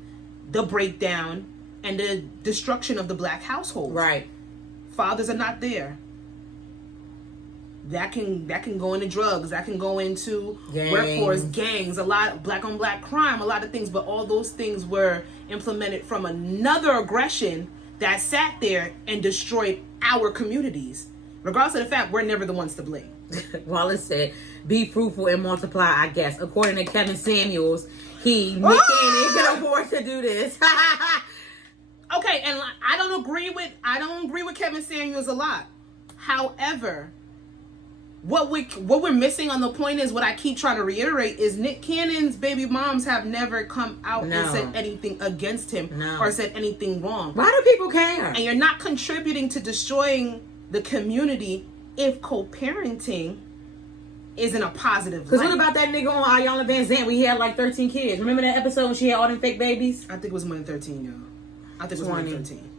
the breakdown and the destruction of the black household. Right. Fathers are not there. That can go into drugs. That can go into workforce, gangs, a lot black on black crime, a lot of things. But all those things were implemented from another aggression that sat there and destroyed our communities. Regardless of the fact, we're never the ones to blame. Wallace said, "Be fruitful and multiply." I guess according to Kevin Samuels, Nick Cannon can afford to do this. Okay, and I don't agree with Kevin Samuels a lot. However, what we're missing on the point is what I keep trying to reiterate is Nick Cannon's baby moms have never come out and said anything against him or said anything wrong. Why do people care? And you're not contributing to destroying the community if co-parenting isn't a positive. Because what about that nigga on Ayala Van Zandt when he had like 13 kids? Remember that episode when she had all them fake babies? I think it was more than 13, y'all. I think it was more than 13.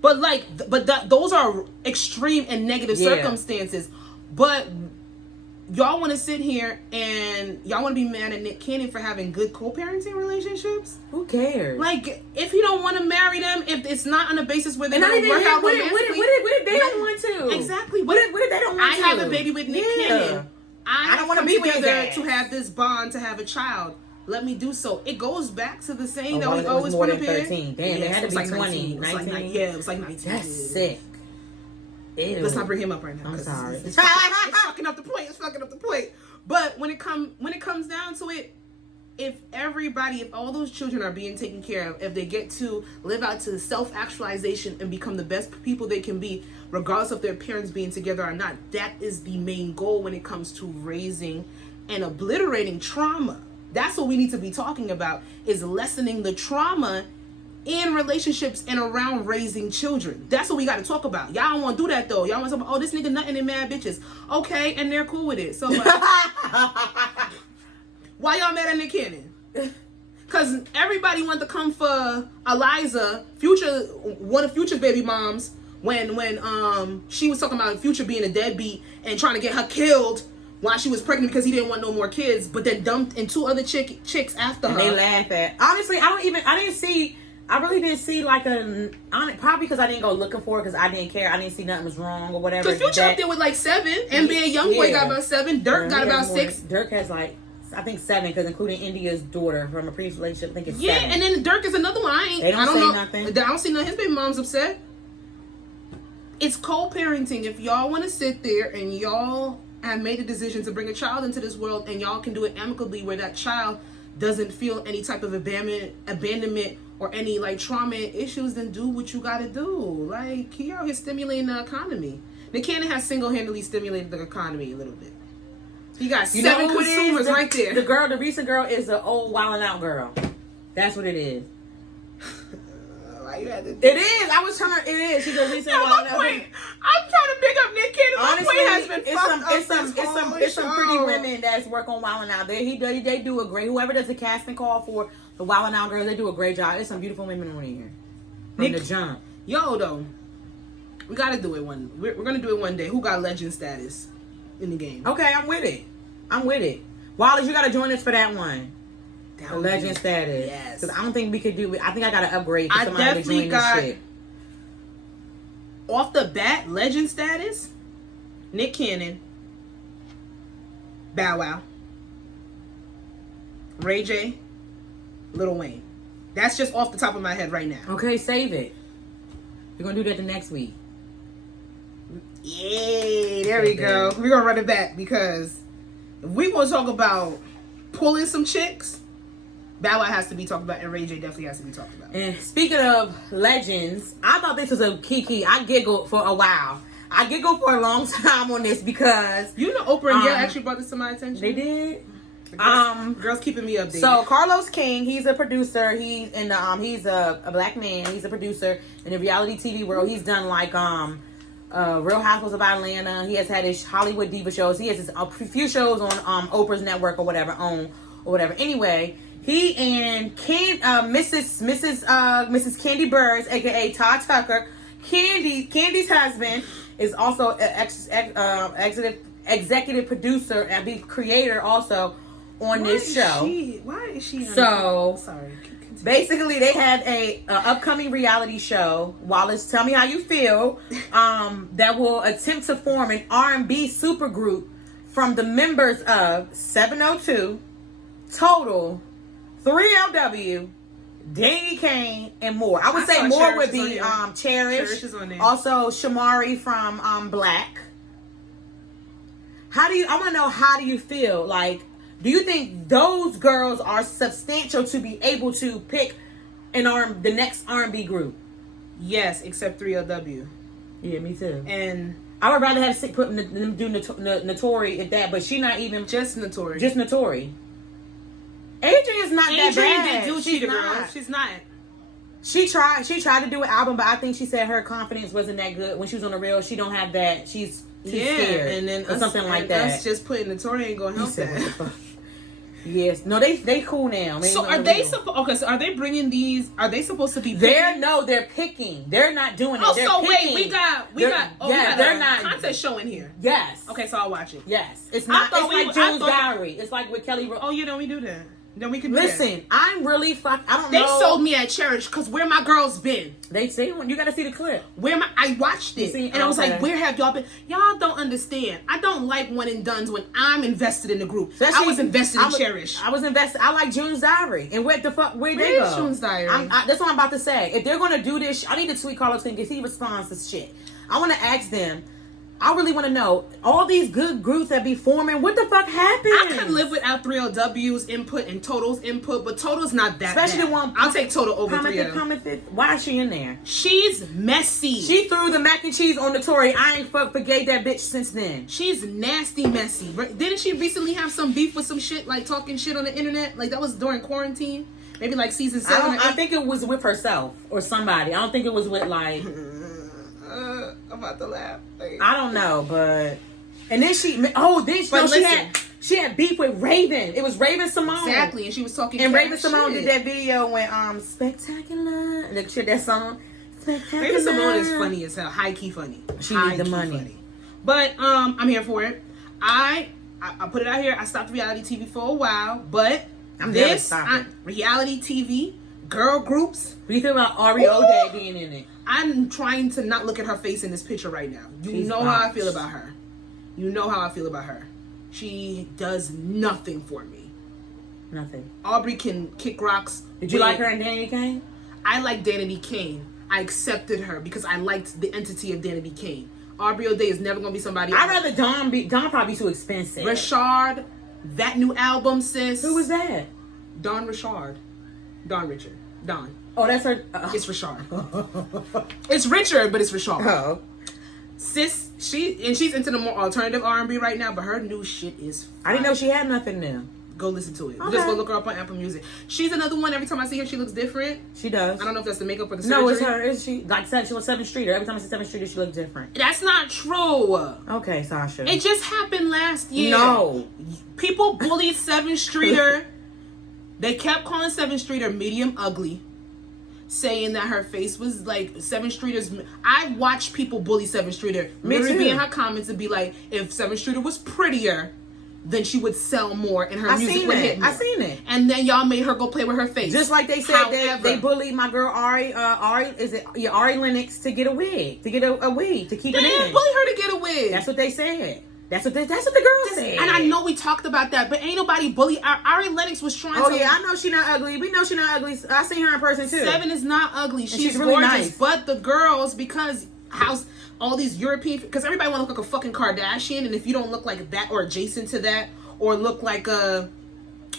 But those are extreme and negative circumstances. But y'all want to sit here and y'all want to be mad at Nick Cannon for having good co-parenting relationships? Who cares? Like, if you don't want to marry them, if it's not on a basis where they're going to work out romantically. What if they don't want to? Exactly. What if they don't want to? I have a baby with Nick Cannon. I don't want to be together to have this bond, to have a child. Let me do so. It goes back to the saying that we always put up here. 13. Damn, it had to be like 20, 19. Yeah, it was like 19. That's sick. Ew. Let's not bring him up right now. I'm sorry. It's fucking up the point. But when it comes down to it, if all those children are being taken care of, if they get to live out to self-actualization and become the best people they can be, regardless of their parents being together or not, that is the main goal when it comes to raising and obliterating trauma. That's what we need to be talking about, is lessening the trauma in relationships and around raising children. That's what we got to talk about. Y'all don't want to do that though. Y'all want to talk about, oh, this nigga nutting and mad bitches. Okay, and they're cool with it. So why y'all mad at Nick Cannon? Because everybody wanted to come for Eliza, one of Future's baby moms, when she was talking about Future being a deadbeat and trying to get her killed while she was pregnant because he didn't want no more kids, but then dumped in 2 other chicks after her. They laugh at. Honestly, I really didn't see like probably because I didn't go looking for it because I didn't care. I didn't see nothing was wrong or whatever. Because Future up there with like 7, NBA Youngboy got about 7, Dirk got about 6. Dirk has like, I think 7, because including India's daughter from a previous relationship, I think it's 7. And then Dirk is another one. They don't say nothing. I don't see none of his baby mom's upset. It's co-parenting. If y'all want to sit there and y'all have made a decision to bring a child into this world and y'all can do it amicably where that child doesn't feel any type of abandonment or any like trauma issues, then do what you gotta do. Like, he out here stimulating the economy. Nick Cannon has single-handedly stimulated the economy a little bit. He got 7 consumers right there. The recent girl is the old wildin' out girl. That's what it is. It is. I was trying to. It is. She's a recent wildin' out. I'm trying to pick up Nick Cannon. Honestly, has been it's some pretty women that's work on Wildin' Out. They do a great. Whoever does the casting call for the Wildin' Out girls, they do a great job. There's some beautiful women on here from the jump. Yo, though, we gotta do it one. We're gonna do it one day. Who got legend status in the game? Okay, I'm with it. Wallace, you gotta join us for that one. The legend status. Yes. Because I don't think we could do it. I think I gotta upgrade. I definitely got this shit. Off the bat, legend status. Nick Cannon, Bow Wow, Ray J, Lil Wayne. That's just off the top of my head right now. Okay, save it. We're gonna do that the next week. Yeah, there we go. We're gonna run it back because if we want to talk about pulling some chicks, Bow Wow has to be talked about, and Ray J definitely has to be talked about. And speaking of legends, I thought this was a kiki. I giggled for a while. I giggled for a long time on this because Oprah and Gail actually brought this to my attention. They did. Girls keeping me updated. So Carlos King, he's a producer. He's a black man. He's a producer in the reality TV world. He's done like Real Housewives of Atlanta. He has had his Hollywood Diva shows. He has a few shows on Oprah's network or whatever. Anyway, he and Mrs. Candy Burrs, aka Todd Tucker, Candy's husband, is also an executive producer and creator also on this show. Why is she? So sorry. Basically, they had a upcoming reality show, Wallace, Tell Me How You Feel, that will attempt to form an R&B supergroup from the members of 702, Total, 3LW, Danny Kane, and more. I would say more would be Cherish. Cherish is on there. Also, Shamari from Black. I want to know, how do you feel? Like, do you think those girls are substantial to be able to pick the next R&B group? Yes, except 3LW. Yeah, me too. And I would rather have put them do Notori at that, but she not even just Notori. Just Notori. Adrian is not that bad. Adrian did do Cheetah Girl. She's not. She tried to do an album, but I think she said her confidence wasn't that good when she was on the real. She don't have that. She's too scared, and then or something like that. Us just putting Notori ain't gonna help that. Yes, no, they cool now. So are they So are they bringing these? Are they supposed to be? They're picking. They're not doing it. Oh, they're so picking. wait, we got they're not contest show in here. Yes. Okay, so I'll watch it. Yes, it's not. It's like June's Diary. It's like with Kelly. Oh, we do that. Then we can listen. I'm really I don't know. They sold me at Cherish because where my girls been? They say you got to see the clip. I watched it and I was like, where have y'all been? Y'all don't understand. I don't like one and dones when I'm invested in the group. I was invested in Cherish. I was invested. I like June's Diary. And where they go? June's Diary? That's what I'm about to say. If they're gonna do this, I need to tweet Carlos because he responds to shit. I want to ask them. I really want to know, all these good groups that be forming, what the fuck happened? I could live without 3LW's input and Total's input, but Total's not that Especially bad. one. I'll take Total over 3L. Why is she in there? She's messy. She threw the mac and cheese on the Tory. I ain't forgave that bitch since then. She's nasty messy. Didn't she recently have some beef with some shit, like talking shit on the internet? Like that was during quarantine? Maybe like season 7 I think it was with herself or somebody. I don't think it was with like... I'm about to laugh. I don't know, but and then she had beef with Raven. It was Raven Simone. Exactly, and she was talking. And Raven Simone did that video when Spectacular. That song. Spectacular. Raven Simone is funny as hell. High key funny. She needs the money. Funny. But I'm here for it. I put it out here. I stopped reality TV for a while, but reality TV, girl groups. What do you feel about Ari O'Day being in it? I'm trying to not look at her face in this picture right now. You know how I feel about her. You know how I feel about her. She does nothing for me. Nothing. Aubrey can kick rocks. Did you like her and Danny Kane? I like Danny Kane. I accepted her because I liked the entity of Danny Kane. Aubrey O'Day is never gonna be somebody. I'd rather Dawn probably too expensive. Richard, that new album, sis. Who was that? Dawn Richard. Dawn Richard. Dawn. Oh, that's her. It's Richard. It's Richard, but it's Richard. Oh. Sis, she's into the more alternative R&B right now, but her new shit is fire. I didn't know she had nothing new. Go listen to it. Okay. Just go look her up on Apple Music. She's another one. Every time I see her, she looks different. She does. I don't know if that's the makeup or the surgery. No, it's her. It's she. Like she was 7th Streeter. Every time I see 7th Streeter, she looks different. That's not true. Okay, Sasha. It just happened last year. No. People bullied 7th Streeter. They kept calling 7th Streeter medium ugly, saying that her face was like 7th Streeter's. I watched people bully 7th Streeter. Literally be in her comments and be like, if 7th Streeter was prettier, then she would sell more and her music would hit more. I seen it. And then y'all made her go play with her face. Just like they said they bullied my girl Ari Lennox to get a wig. To get a wig to keep it in. They didn't bully her to get a wig. That's what they said. That's what the girl said. And I know we talked about that, but ain't nobody bully. Ari Lennox was trying to. Oh yeah, I know she not ugly. We know she not ugly. I seen her in person too. 7 is not ugly. She's really gorgeous. nice. But the girls, because all these European, because everybody want to look like a fucking Kardashian, and if you don't look like that or adjacent to that, or look like a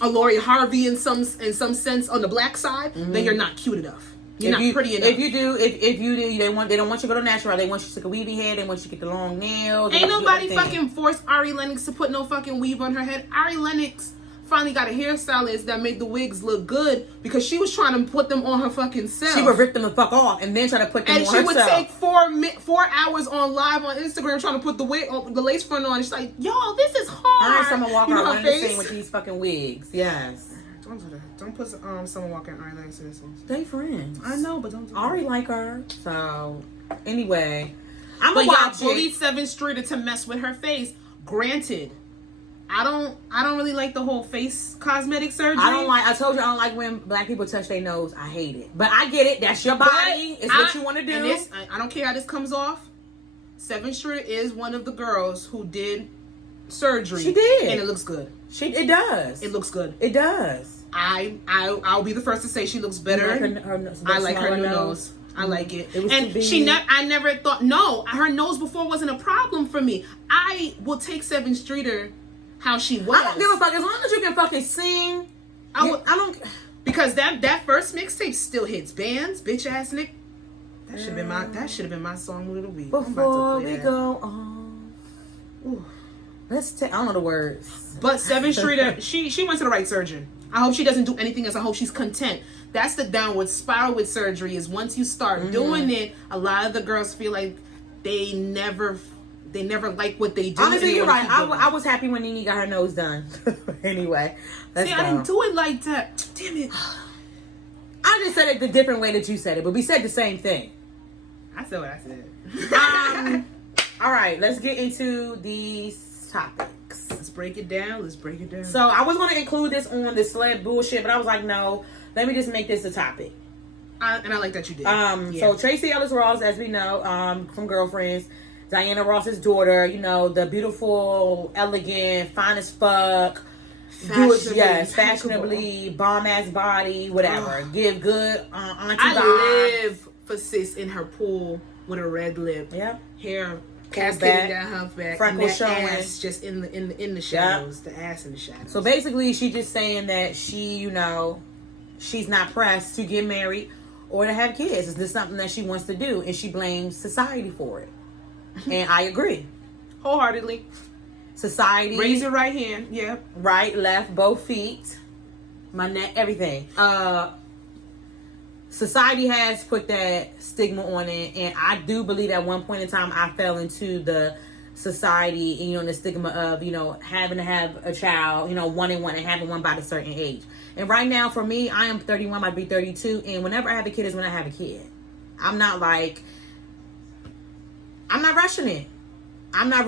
Lori Harvey in some sense on the black side, then you're not cute enough. You're not pretty enough. If you do, they don't want you to go to natural. They want you to stick a weavy head. They want you to get the long nails. Ain't nobody fucking forced Ari Lennox to put no fucking weave on her head. Ari Lennox finally got a hairstylist that made the wigs look good because she was trying to put them on her fucking self. She would rip them the fuck off and then try to put them on herself. And she would take 4 hours on live on Instagram trying to put the lace front on. She's like, y'all, this is hard. Summer Walker, you know I understand with these fucking wigs. Yes. Don't do that. Don't put Summer Walker and Ari Lennox in this one. They friends. I know, but don't do that. Ari like her. So, anyway. I'm but gonna watch y'all bullied 7th Streeter to mess with her face. Granted, I don't really like the whole face cosmetic surgery. I told you I don't like when black people touch their nose. I hate it. But I get it. That's your body. It's what you want to do. And this, I don't care how this comes off. 7 Street is one of the girls who did surgery. She did. And it looks good. It does. It looks good. It does. I'll be the first to say she looks better. I like her new nose. I like it. I never thought, no, her nose before wasn't a problem for me. I will take 7 Streeter how she was. I don't give a fuck. As long as you can fucking sing. I don't. Because that first mixtape still hits bands, bitch ass Nick. That should have been my song of the week. Before we go on. Ooh. I don't know the words. But 7 Streeter, she went to the right surgeon. I hope she doesn't do anything else. I hope she's content. That's the downward spiral with surgery, is once you start doing it, a lot of the girls feel like they never like what they do. Honestly, you're right. I was happy when Nene got her nose done. Anyway. I didn't do it like that. Damn it. I just said it the different way that you said it, but we said the same thing. I said what I said. All right, let's get into these topics. Let's break it down. So I was going to include this on the celeb bullshit, but I was like, no, let me just make this a topic. And I like that you did. So Tracee Ellis Ross, as we know, from Girlfriends, Diana Ross's daughter, you know, the beautiful, elegant, fine as fuck, fashionably, bomb ass body, whatever. Give good auntie vibes. I live for sis in her pool with a red lip, hair cascading down her back, freckles showing, ass just in the shadows, the ass in the shadows. So basically, she's just saying that she, you know, she's not pressed to get married or to have kids. It's just something that she wants to do, and she blames society for it. And I agree. Wholeheartedly. Society. Raise your right hand. Yeah. Right, left, both feet. My neck, everything. Society has put that stigma on it. And I do believe at one point in time I fell into the society, you know, the stigma of, you know, having to have a child, you know, wanting one and having one by a certain age. And right now for me, I am 31, might be 32. And whenever I have a kid is when I have a kid. I'm not rushing it. I'm not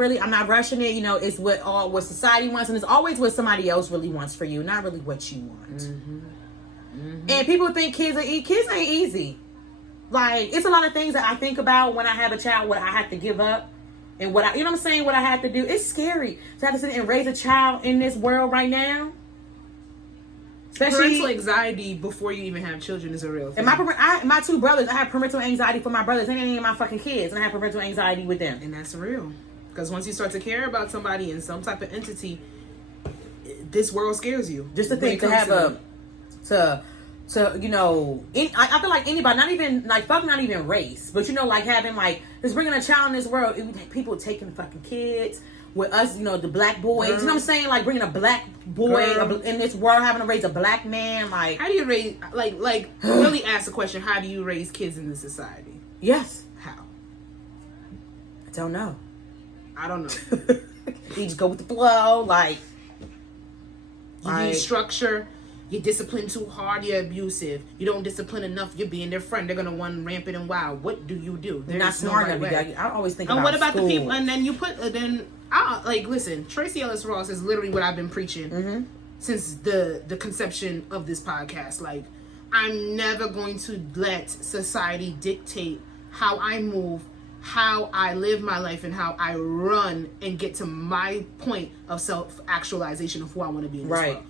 rushing it. You know, it's what society wants, and it's always what somebody else really wants for you, not really what you want. Mm-hmm. Mm-hmm. And people think kids ain't easy. Like, it's a lot of things that I think about when I have a child, what I have to give up, and what I'm saying, what I have to do. It's scary to have to sit and raise a child in this world right now. Especially parental anxiety before you even have children is a real thing. And my 2 brothers, I have parental anxiety for my brothers. They ain't even my fucking kids, and I have parental anxiety with them. And that's real. Because once you start to care about somebody in some type of entity, this world scares you. Just to think to have you know, I feel like anybody, not even like fuck, not even race, but you know, like having like just bringing a child in this world, people taking fucking kids. With us, you know, the black boys, you know what I'm saying? Like bringing a black boy in this world, having to raise a black man, like how do you raise? Like really ask the question: how do you raise kids in this society? Yes. How? I don't know. You just go with the flow, like you need structure. You discipline too hard, you're abusive. You don't discipline enough, you're being their friend. They're gonna run rampant and wild. What do you do? They're not smart enough. I always think. And about what about school. the people? And then you put listen. Tracee Ellis Ross is literally what I've been preaching since the conception of this podcast. Like, I'm never going to let society dictate how I move, how I live my life, and how I run and get to my point of self-actualization of who I want to be in this world.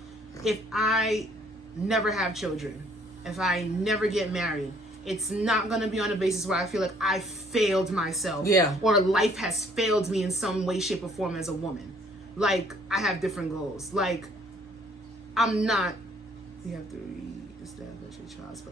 If I never have children, if I never get married, it's not going to be on a basis where I feel like I failed myself. Yeah. Or life has failed me in some way, shape, or form as a woman. Like, I have different goals. Like, I'm not... You have to re-establish your child's...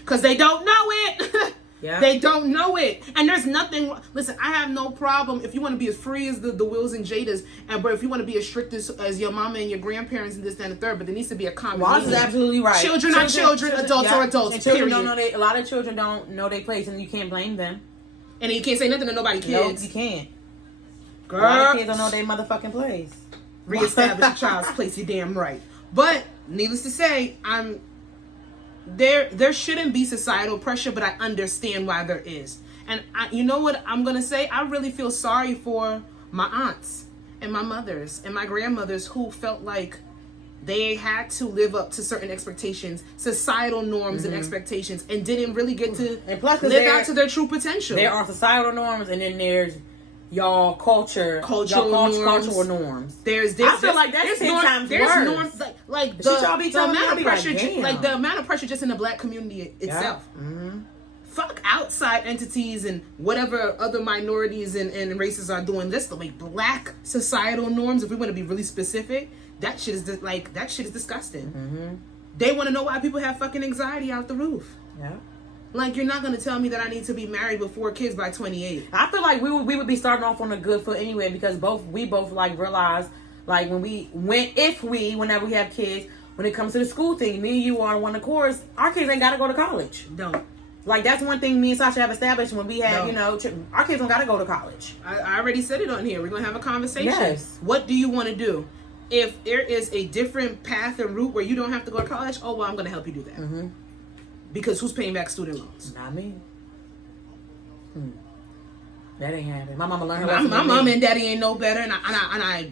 Because they don't know it! Yeah. They don't know it. And there's nothing... Listen, I have no problem if you want to be as free as the Wills and Jadas, but if you want to be as strict as your mama and your grandparents and this, that, and the third, but there needs to be a common Ross is absolutely right. Children are children, adults are adults, and children don't know a lot of children don't know their place, and you can't blame them. And you can't say nothing to nobody kids. No, you can't. Girl. A lot of kids don't know their motherfucking place. Reestablish your child's place, you're damn right. But, needless to say, There shouldn't be societal pressure, but I understand why there is. And you know what I'm going to say? I really feel sorry for my aunts and my mothers and my grandmothers who felt like they had to live up to certain expectations, societal norms and expectations, and didn't really get to live out to their true potential. There are societal norms, and then there's y'all cultural norms. There's this. I feel like that's 10 times there's worse. Norms like the amount of pressure, like the amount of pressure just in the black community itself. Yeah. Mm-hmm. Fuck outside entities and whatever other minorities and races are doing this. The way black societal norms, if we want to be really specific, that shit is disgusting. Mm-hmm. They want to know why people have fucking anxiety out the roof. Yeah. Like, you're not going to tell me that I need to be married with 4 kids by 28. I feel like we would be starting off on a good foot anyway, because we both like realize, like, whenever we have kids, when it comes to the school thing, me and you are on one accord, our kids ain't got to go to college. Don't. Like, that's one thing me and Sasha have established when we have, our kids don't got to go to college. I already said it on here. We're going to have a conversation. Yes. What do you want to do? If there is a different path and route where you don't have to go to college, oh, well, I'm going to help you do that. Mm-hmm. Because who's paying back student loans? Not me. That ain't happening. My mama learned her My lesson. mom and daddy ain't no better, and I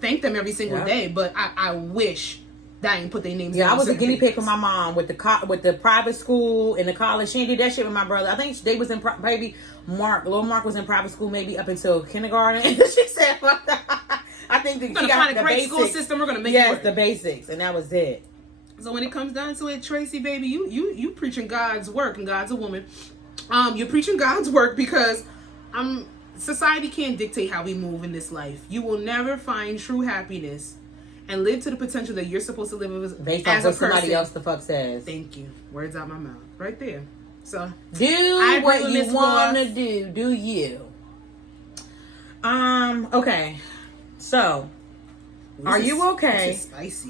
thank them every single day. But I wish that I ain't put their names. Yeah, I was a guinea pig for my mom with the private school and the college. She did that shit with my brother. I think they was in maybe little Mark was in private school maybe up until kindergarten. And she said, I think that she got the great school system. We're gonna make it work. the basics, and that was it. So when it comes down to it, Tracy, baby, you preaching God's work, and God's a woman. You're preaching God's work because society can't dictate how we move in this life. You will never find true happiness and live to the potential that you're supposed to live based as on a what somebody person. else the fuck says. Thank you. Words out my mouth. Right there. So do what you want to do. Do you? Okay. So, are you okay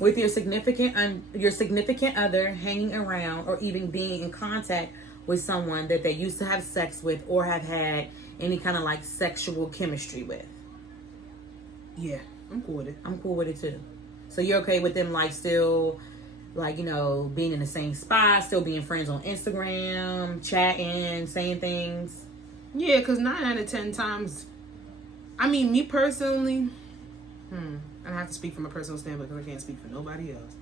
with your significant other hanging around or even being in contact with someone that they used to have sex with or have had any kind of like sexual chemistry with? Yeah, I'm cool with it. I'm cool with it too. So you're okay with them like still like, being in the same spot, still being friends on Instagram, chatting, saying things? Yeah, because 9 out of 10 times, I mean, me personally, I have to speak from a personal standpoint because I can't speak for nobody else.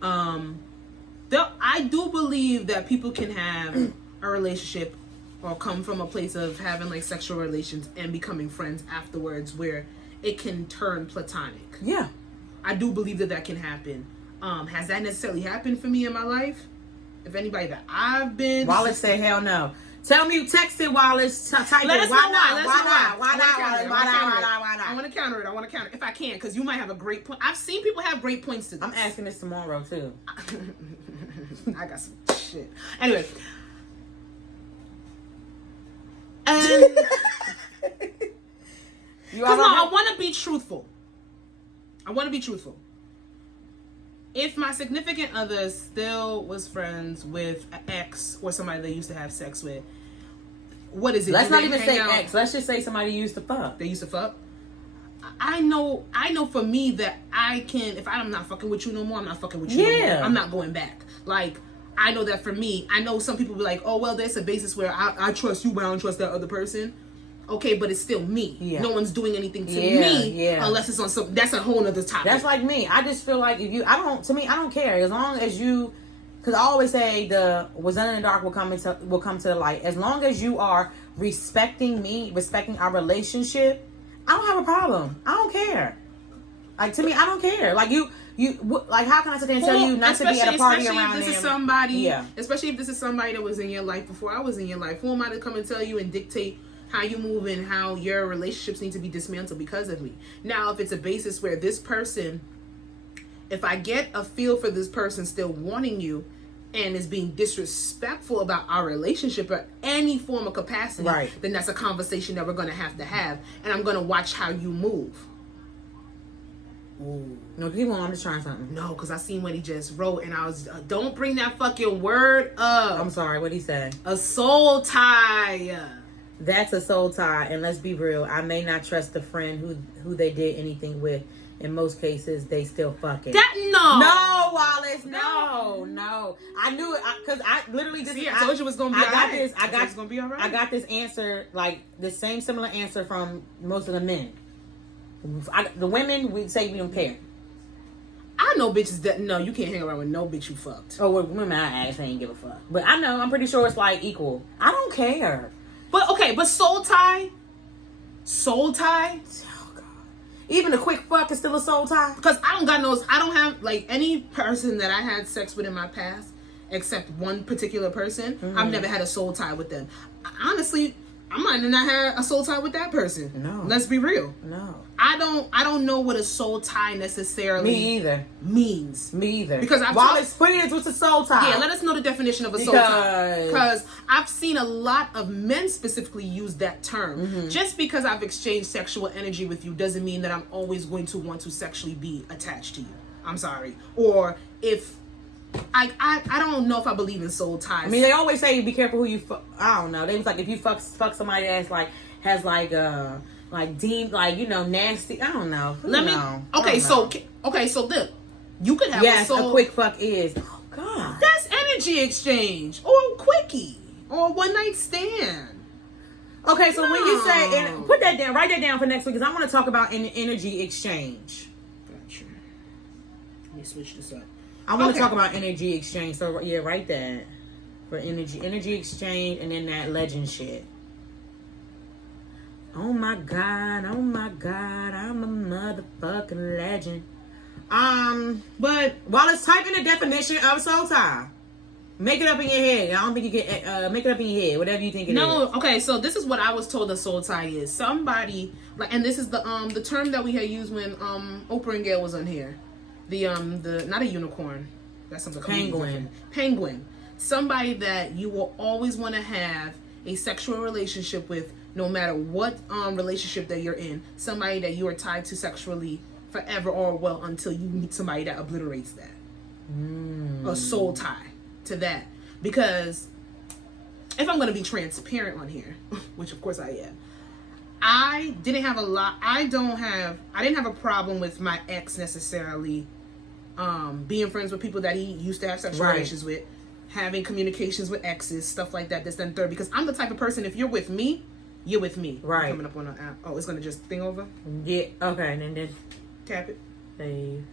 I do believe that people can have a relationship or come from a place of having like sexual relations and becoming friends afterwards where it can turn platonic. Yeah. I do believe that can happen. Has that necessarily happened for me in my life? If anybody that I've been... Wallace said hell no. Tell me you texted Wallace. Type Let it. us Why know not? Why not? I want to counter it. If I can, because you might have a great point. I've seen people have great points to this. I'm asking this tomorrow, too. I got some shit. Anyway. And... I want to be truthful. If my significant other still was friends with an ex or somebody they used to have sex with, what is it? Let's not even say ex. Let's just say somebody used to fuck. They used to fuck? I know for me that I can, if I'm not fucking with you no more, I'm not fucking with you no more. I'm not going back. Like, I know that for me, I know some people be like, oh, well, there's a basis where I trust you, but I don't trust that other person. Okay, but it's still me. Yeah. No one's doing anything to me unless it's on some. That's a whole other topic. That's like me. I just feel like I don't care as long as you. Because I always say what's done in the dark will come to the light. As long as you are respecting me, respecting our relationship, I don't have a problem. I don't care. Like, to me, I don't care. Like like, how can I sit there and tell you not to be at a party around them? Especially if this is somebody that was in your life before I was in your life. Who am I to come and tell you and dictate how you move and how your relationships need to be dismantled because of me? Now, if it's a basis where this person, if I get a feel for this person still wanting you and is being disrespectful about our relationship or any form of capacity, then that's a conversation that we're going to have, and I'm going to watch how you move. Ooh. No, keep on. I'm just trying something. No, because I seen what he just wrote, and I was, don't bring that fucking word up. I'm sorry. What'd he say? A soul tie. That's a soul tie, and let's be real. I may not trust the friend who they did anything with. In most cases, they still fucking. No, Wallace, no. I knew it because I literally just. See, I told you it was gonna be. I got it's gonna be all right. I got this answer, like the same similar answer from most of the men. The women, we say we don't care. I know bitches that no, you can't hang around with no bitch you fucked. Oh, with women, I actually ain't give a fuck. But I know, I'm pretty sure it's like equal. I don't care. But okay, but soul tie. Oh God. Even a quick fuck is still a soul tie. Because I don't have like any person that I had sex with in my past, except one particular person. Mm-hmm. I've never had a soul tie with them. Honestly, I might have not had a soul tie with that person. No. Let's be real. No. I don't know what a soul tie necessarily means. Me either. Because While explain it, what's a soul tie? Yeah, let us know the definition of a soul tie. Because I've seen a lot of men specifically use that term. Mm-hmm. Just because I've exchanged sexual energy with you doesn't mean that I'm always going to want to sexually be attached to you. I'm sorry. Or if I don't know if I believe in soul ties. I mean, they always say be careful who you fuck. I don't know. They was like, if you fuck somebody that's like has like deemed like, you know, nasty. I don't know. Okay, so look, you could have a soul. A quick fuck is. Oh God. That's energy exchange or quickie or one night stand. Okay, so when you say and put that down, write that down for next week because I want to talk about energy exchange. Gotcha. Let me switch this up. I want to talk about energy exchange. So yeah, write that for energy exchange, and then that legend shit. Oh my god, I'm a motherfucking legend. But while it's typing the definition of soul tie, make it up in your head. I don't think you can make it up in your head, whatever you think it is. No, okay, so this is what I was told a soul tie is. Somebody like, and this is the term that we had used when Oprah and Gail was on here. The not a unicorn. That's something. Penguin. Somebody that you will always want to have a sexual relationship with, no matter what relationship that you're in. Somebody that you are tied to sexually forever, or well, until you meet somebody that obliterates that. A soul tie to that. Because if I'm going to be transparent on here, which of course I am, I didn't have a problem with my ex necessarily being friends with people that he used to have sexual relations with, having communications with exes, stuff like that, this, then third. Because I'm the type of person, if you're with me, you're with me. Right. Coming up on an app. Oh, it's going to just thing over? Yeah, okay, and then tap it. Save.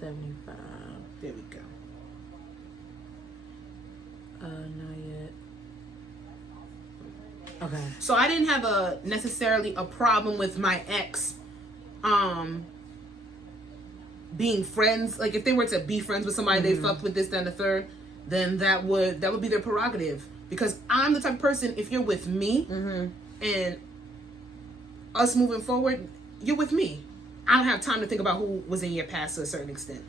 75. There we go. Not yet. Okay. So I didn't have necessarily a problem with my ex being friends. Like if they were to be friends with somebody they fucked with this, then the third, then that would be their prerogative. Because I'm the type of person, if you're with me and us moving forward, you're with me. I don't have time to think about who was in your past to a certain extent.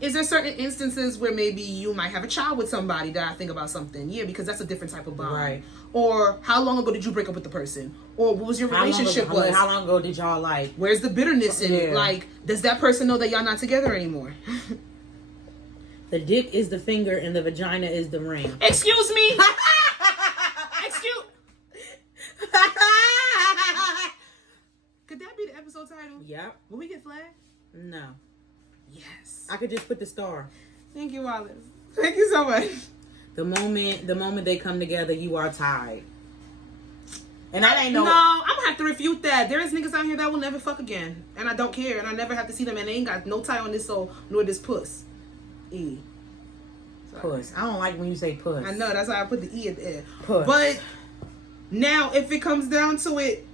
Is there certain instances where maybe you might have a child with somebody that I think about something? Yeah, because that's a different type of bond. Right. Or how long ago did you break up with the person? Or what was your relationship was? How long ago did y'all like? Where's the bitterness in it? Like, does that person know that y'all not together anymore? The dick is the finger and the vagina is the ring. Excuse me? Excuse... Could that be the episode title? Yep. Will we get flagged? No. Yes. I could just put the star. Thank you, Wallace. Thank you so much. The moment they come together, you are tied. And I ain't no. No, I'm gonna have to refute that. There is niggas out here that will never fuck again, and I don't care, and I never have to see them, and they ain't got no tie on this soul nor this puss. E. Sorry. Puss. I don't like when you say puss. I know, that's why I put the E at the end. Puss. But now, if it comes down to it,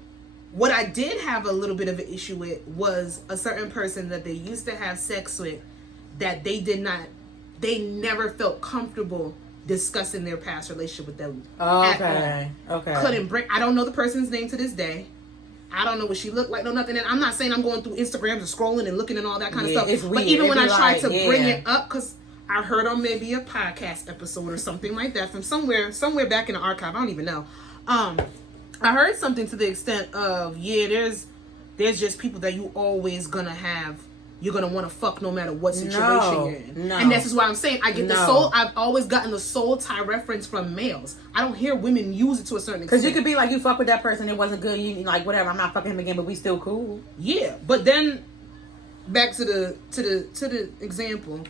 what I did have a little bit of an issue with was a certain person that they used to have sex with that they never felt comfortable discussing their past relationship with them. Okay. Couldn't bring. I don't know the person's name to this day. I don't know what she looked like, no nothing. And I'm not saying I'm going through Instagrams and scrolling and looking and all that kind of stuff. It's weird. But even when I tried to bring it up, because I heard on maybe a podcast episode or something like that from somewhere back in the archive. I don't even know. I heard something to the extent of, there's just people that you always gonna have. You're gonna want to fuck no matter what situation you're in. No. And this is why I'm saying I get the soul. I've always gotten the soul tie reference from males. I don't hear women use it to a certain extent. Because you could be like, you fuck with that person, it wasn't good. You like whatever. I'm not fucking him again, but we still cool. Yeah, but then back to the example,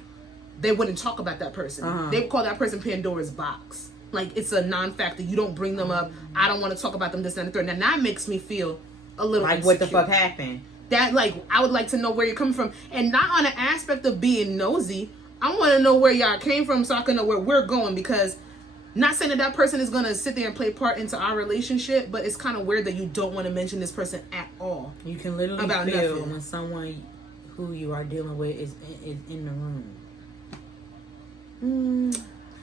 they wouldn't talk about that person. They would call that person Pandora's box. Like, it's a non-factor. You don't bring them up. I don't want to talk about them, this and the third. And that makes me feel a little like, insecure. what the fuck happened? That, like, I would like to know where you're coming from. And not on an aspect of being nosy. I want to know where y'all came from so I can know where we're going. Because, not saying that that person is going to sit there and play part into our relationship, but it's kind of weird that you don't want to mention this person at all. You can literally about feel nothing. when someone who you are dealing with is in the room.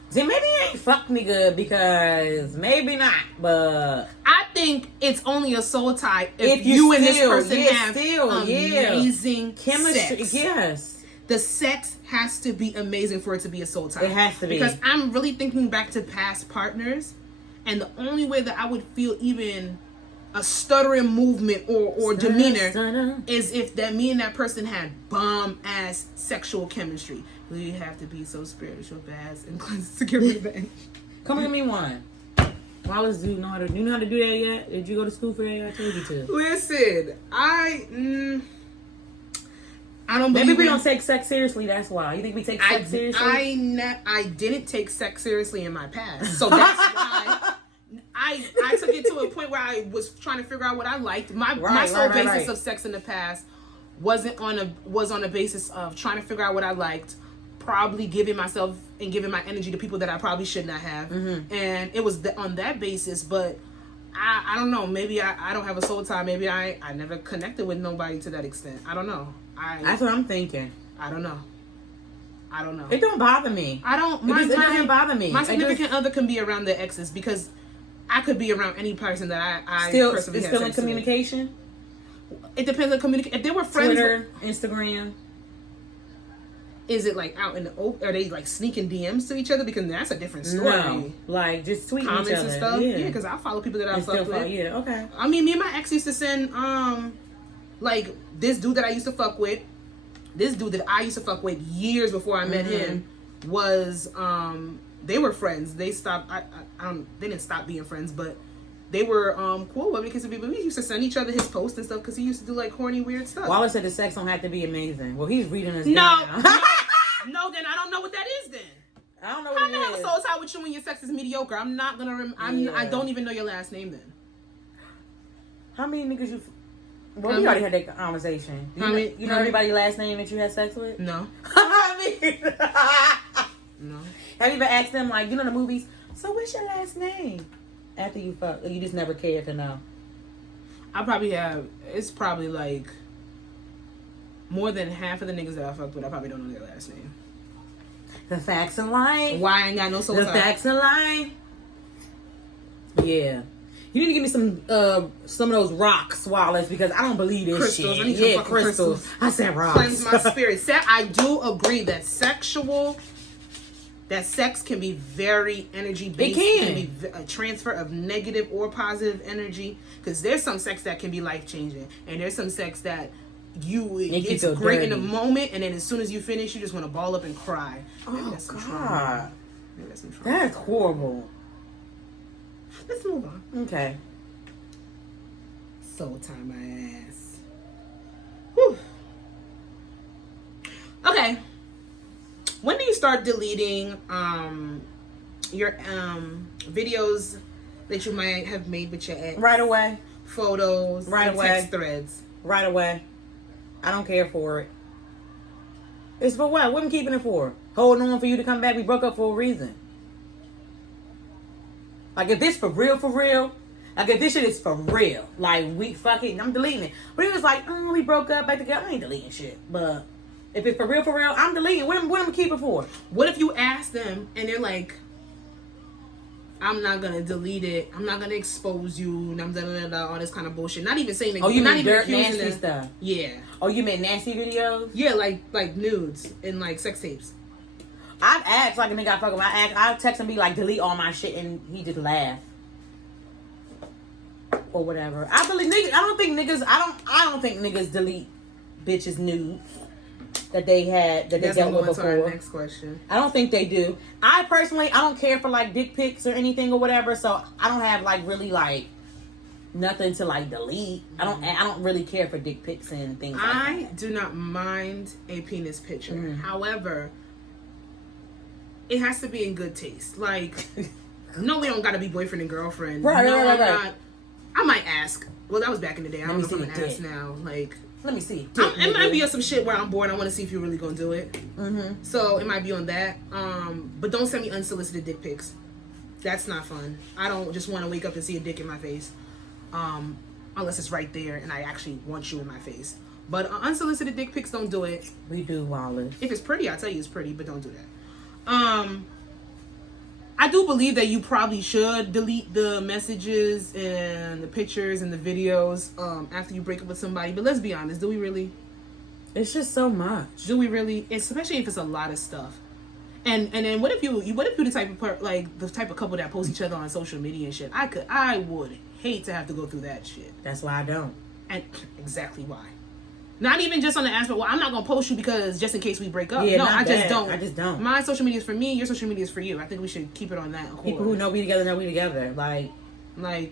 See, maybe you ain't fucked me good, because maybe not, but I think it's only a soul tie if you and this person have amazing chemistry. sex. Yes, the sex has to be amazing for it to be a soul tie. It has to be. Because I'm really thinking back to past partners, and the only way that I would feel even a stuttering movement or demeanor is if that me and that person had bomb ass sexual chemistry. We have to be so spiritual, fast, and cleansed to get revenge. Come give me one. Wallace, do you know how to do that yet? Did you go to school for that? I told you to. Listen, I don't believe. Maybe we don't take sex seriously. That's why. You think we take sex seriously? I didn't take sex seriously in my past, so that's why. I took it to a point where I was trying to figure out what I liked. My sole basis of sex in the past was on a basis of trying to figure out what I liked, probably giving myself and giving my energy to people that I probably should not have, and it was on that basis. But I don't know. Maybe I don't have a soul tie. Maybe I never connected with nobody to that extent. I don't know. That's what I'm thinking. I don't know. It don't bother me. It doesn't bother me. My significant other can be around the exes, because I could be around any person that I personally still in communication. It depends on communication. If they were friends, Twitter, Instagram. Is it like out in the open? Are they like sneaking DMs to each other? Because that's a different story. No, like just tweeting comments each other and stuff. Yeah, because I follow people that I fuck with. Yeah, okay. I mean, me and my ex used to send like this dude that I used to fuck with. This dude that I used to fuck with years before I met him was they were friends. They stopped. They didn't stop being friends, but they were cool. But because we used to send each other his posts and stuff because he used to do like horny weird stuff. Wallace said the sex don't have to be amazing. Well, he's reading us no, down. no, then I don't know what that is. Then I don't know what I'm it gonna have is. a soul tie with you when your sex is mediocre. I'm not gonna. I don't even know your last name then. How many niggas you? Well, we already had that conversation. You know everybody's last name that you had sex with? No. No. Have you ever asked them, like, you know the movies, so what's your last name? After you fuck, or you just never cared to know? I probably have. It's probably like more than half of the niggas that I fucked with, I probably don't know their last name. The facts of life. Why I ain't got no soul tie? The facts of life. Yeah. You need to give me some of those rocks, Wallace, because I don't believe this crystals. shit. I need some crystals. I said rocks. Cleanse my spirit. I do agree that sex can be very energy based. It can be a transfer of negative or positive energy. Because there's some sex that can be life changing, and there's some sex that it's great in the moment, and then as soon as you finish, you just want to ball up and cry. Oh that's some God, trauma. That's some trauma. That's horrible. Let's move on. Okay. Soul tie my ass. Whew. Okay. When do you start deleting your videos that you might have made with your ex? Right away. Photos. Right away. Text threads. Right away. I don't care for it. It's for what? What am I keeping it for? Holding on for you to come back? We broke up for a reason. Like, if this for real, like, if this shit is for real, like, we fucking, I'm deleting it. But it was like, oh, we broke up, back together. I ain't deleting shit. But if it's for real, I'm deleting. What am I keeping for? What if you ask them and they're like, I'm not gonna delete it. I'm not gonna expose you. And I'm all this kind of bullshit. Not even saying that. Oh, you not mean even dirt, accusing nasty them. stuff? Yeah. Oh, you meant nasty videos? Yeah, like nudes and like sex tapes. I've asked, like, a nigga I fuck with. I text him, be like, delete all my shit, and he just laugh. Or whatever. I believe niggas. I don't think niggas delete bitches' nudes that they had that they dealt with before. To our next question. I don't think they do. I personally, I don't care for like dick pics or anything or whatever. So I don't have like really like nothing to like delete. I don't really care for dick pics and things. I do not mind a penis picture. However, it has to be in good taste. Like, No, we don't gotta be boyfriend and girlfriend. Right, no, right. I'm not. I might ask. Well, that was back in the day. I don't know if I'm gonna ask dick. now. Like, let me see. It might be on some shit where I'm bored. I want to see if you're really gonna do it. Mm-hmm. So it might be on that. But don't send me unsolicited dick pics. That's not fun. I don't just want to wake up and see a dick in my face, unless it's right there and I actually want you in my face. But unsolicited dick pics, don't do it. We do, Wallace. If it's pretty, I'll tell you it's pretty, but don't do that. I do believe that you probably should delete the messages and the pictures and the videos after you break up with somebody. But let's be honest, do we really? It's just so much. Do we really? Especially if it's a lot of stuff. And then what if you the type of the type of couple that post each other on social media and shit? I would hate to have to go through that shit. That's why I don't. And exactly why. Not even just on the aspect, well, I'm not gonna post you because just in case we break up. Yeah, no, I just don't. I just don't. My social media is for me. Your social media is for you. I think we should keep it on that accord. People who know we together know we together. Like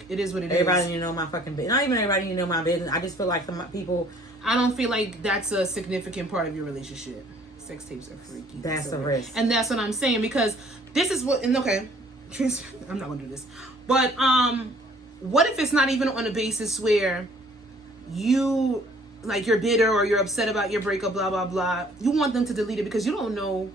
it is what it everybody is. You know my fucking business. Not even everybody you know my business. I just feel like some people. I don't feel like that's a significant part of your relationship. Sex tapes are freaky. That's a risk. And that's what I'm saying, because this is what. And okay, I'm not gonna do this. But what if it's not even on a basis where you. Like you're bitter or you're upset about your breakup, blah blah blah. You want them to delete it because you don't know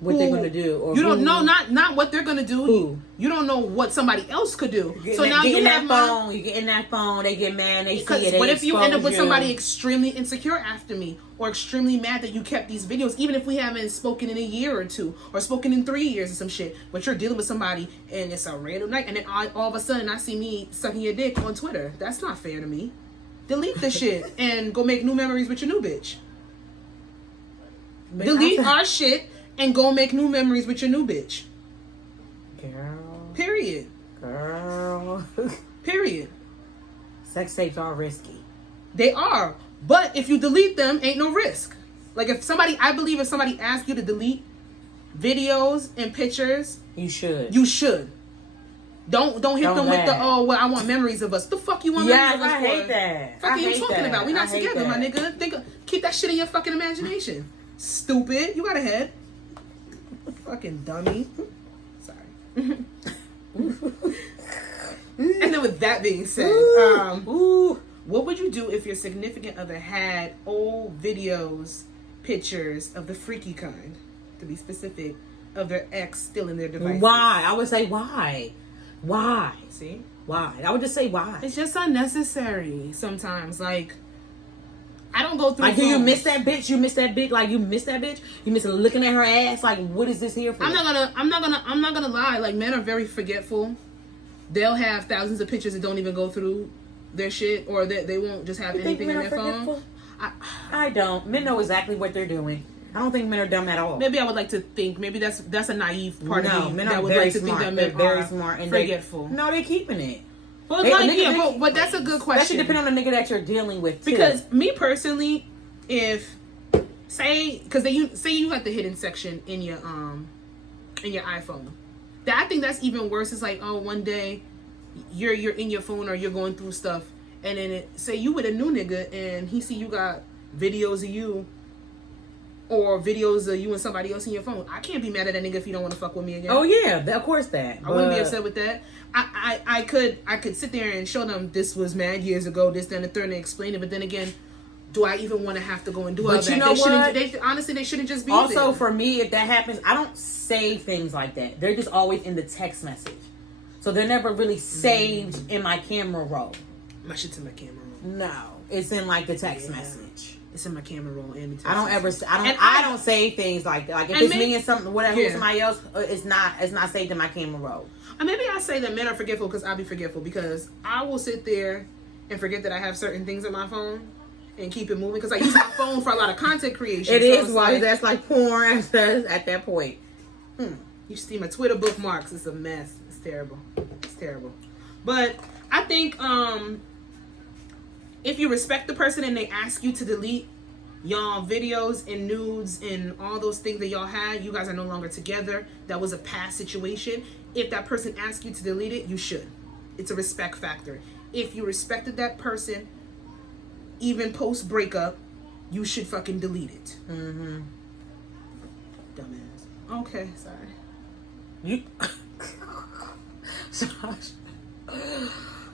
what they're gonna do, or you don't know not what they're gonna do. You don't know what somebody else could do. So now you have phone. You get in that phone. They get mad. They see it. What if you end up with somebody extremely insecure after me, or extremely mad that you kept these videos, even if we haven't spoken in a year or two, or spoken in 3 years or some shit? But you're dealing with somebody and it's a random night, and then all of a sudden I see me sucking your dick on Twitter. That's not fair to me. Delete the shit and go make new memories with your new bitch. Delete our shit and go make new memories with your new bitch. Girl. Period. Girl. Period. Sex tapes are risky. They are. But if you delete them, ain't no risk. Like I believe if somebody asks you to delete videos and pictures, you should. You should. Don't hit them with the, oh, well, I want memories of us. The fuck you want memories of us for? I hate that. Fuck are you talking about? We not together, my nigga. Keep that shit in your fucking imagination. Stupid. You got a head. Fucking dummy. Sorry. And then with that being said, what would you do if your significant other had old videos, pictures of the freaky kind, to be specific, of their ex still in their devices? Why? I would say why. Why? See? Why? I would just say why. It's just unnecessary sometimes. Like, I don't go through. Like, do you miss that bitch? You miss that bitch? Like, you miss that bitch? You miss looking at her ass? Like, what is this here for? I'm not gonna lie. Like, men are very forgetful. They'll have thousands of pictures that don't even go through their shit, or they won't just have anything in their phone. I don't. Men know exactly what they're doing. I don't think men are dumb at all. Maybe I would like to think. Maybe that's a naive part of me. Men that are would very like to smart. think that They're men very are smart and forgetful. No, they're keeping it. Well, but that's a good question. That should depend on the nigga that you're dealing with, too. Because me personally, say you have the hidden section in your iPhone. I think that's even worse. It's like, oh, one day you're in your phone or you're going through stuff, and then say you with a new nigga and he see you got videos of you or videos of you and somebody else in your phone. I can't be mad at that nigga if he don't want to fuck with me again. Oh yeah, of course that. I wouldn't be upset with that. I could sit there and show them this was mad years ago, this, then, the third, and explain it. But then again, do I even want to have to go and do all that? You know what? Honestly, they shouldn't just be also there. For me, if that happens, I don't save things like that. They're just always in the text message, so they're never really saved in my camera roll. My shit's in my camera roll. No, it's in like the text message. It's in my camera roll and the text I don't save things like that. Like if it's me and something, whatever, somebody else, it's not saved in my camera roll. And maybe I say that men are forgetful because I'll be forgetful, because I will sit there and forget that I have certain things in my phone and keep it moving, because I use my phone for a lot of content creation. It is why that's like porn at that point. You see my Twitter bookmarks. It's a mess. It's terrible. It's terrible. But I think if you respect the person and they ask you to delete y'all videos and nudes and all those things that y'all had, you guys are no longer together. That was a past situation. If that person asks you to delete it, you should. It's a respect factor. If you respected that person, even post breakup, you should fucking delete it. Mm-hmm. Dumbass. Okay, sorry.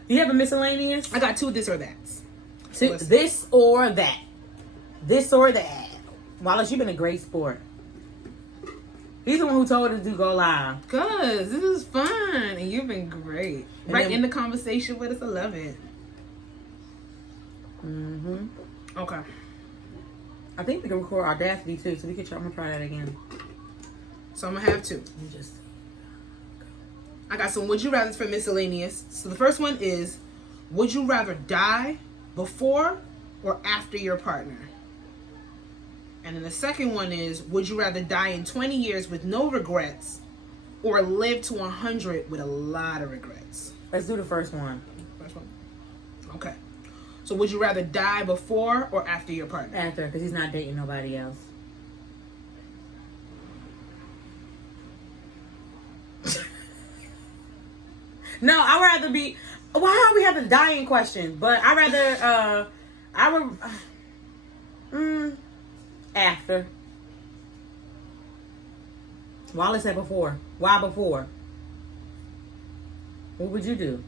You have a miscellaneous? I got 2 this or that. This or that. This or that. Wallace, you've been a great sport. He's the one who told us to go live. Cause this is fun and you've been great. And right then, in the conversation with us. I love it. Mm-hmm. Okay. I think we can record Audacity too, so we can try. I'm gonna try that again. So I'm gonna have 2. I got some would you rather for miscellaneous. So the first one is, would you rather die before or after your partner? And then the second one is, would you rather die in 20 years with no regrets or live to 100 with a lot of regrets? Let's do the first one. First one. Okay. So would you rather die before or after your partner? After, because he's not dating nobody else. No, I'd rather be... Why we have the dying question? But I'd rather... After. Wallace said before. Why before? What would you do?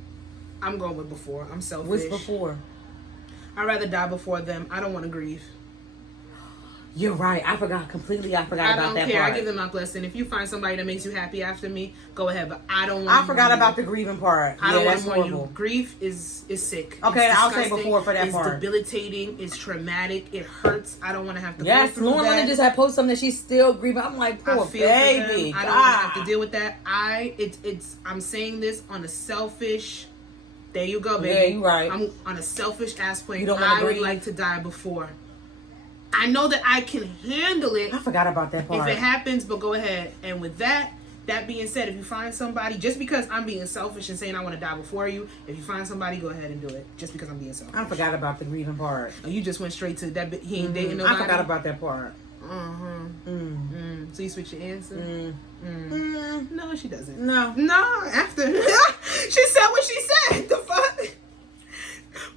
I'm going with before. I'm selfish. What's before? I'd rather die before them. I don't want to grieve. You're right. I forgot completely. I forgot about that I don't care. part. I give them my blessing. If you find somebody that makes you happy after me, go ahead. But I don't want I forgot about the grieving part. I don't want horrible. you. Grief is sick. Okay, It's I'll say disgusting. before for that part. It's debilitating. It's traumatic. It hurts. I don't want to have to go Yes, through Lauren that. just had posted something that she's still grieving. I'm like, poor I feel baby. for them. I don't want to have to deal with that. I'm saying this on a selfish. There you go, baby. Yeah, you right. I'm on a selfish ass point. You don't want to I would grieve? like to die before. I know that I can handle it. I forgot about that part. If it happens, but go ahead. And with that being said, if you find somebody, just because I'm being selfish and saying I want to die before you, if you find somebody, go ahead and do it. Just because I'm being selfish. I forgot about the grieving part. Oh, you just went straight to that. He ain't dating nobody. I forgot about that part. So you switch your answer? No, she doesn't. No. No, after. She said what she said. The fuck?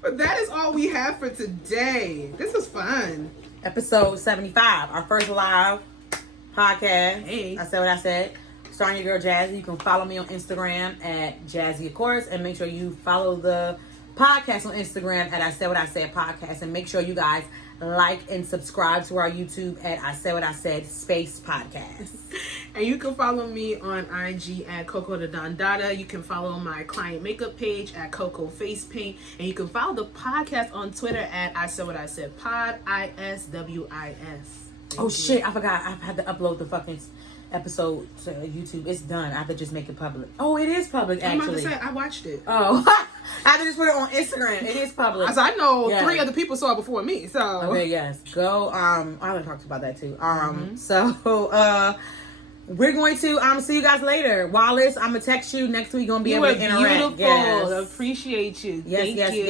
But that is all we have for today. This was fun. Episode 75, our first live podcast. Hey. I said what I said. Starring your girl Jazzy. You can follow me on Instagram at Jazzy, of course, and make sure you follow the podcast on Instagram at I Said What I Said Podcast, and make sure you guys like and subscribe to our YouTube at I Said What I Said Space Podcast. And you can follow me on IG at Coco the Don Dada. You can follow my client makeup page at Coco Face Paint. And you can follow the podcast on Twitter at I Said What I Said Pod, ISWIS. Oh shit, I forgot. I had to upload the fucking episode to YouTube. It's done. I have to just make it public. Oh, it is public, I'm about actually. to say, I watched it. Oh, I have to just put it on Instagram. It is public. I know Yes. 3 other people saw it before me, so. Okay, yes. Go, I haven't talked about that too. So, we're going to see you guys later. Wallace, I'm gonna text you next week. Gonna be able to interact. Beautiful. Yes. Appreciate you. Yes, Thank yes, you.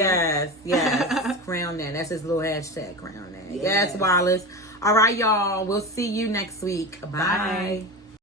yes. Crown that. That's his little hashtag. Crown that. Yeah. Yes, Wallace. All right, y'all. We'll see you next week. Bye. Bye.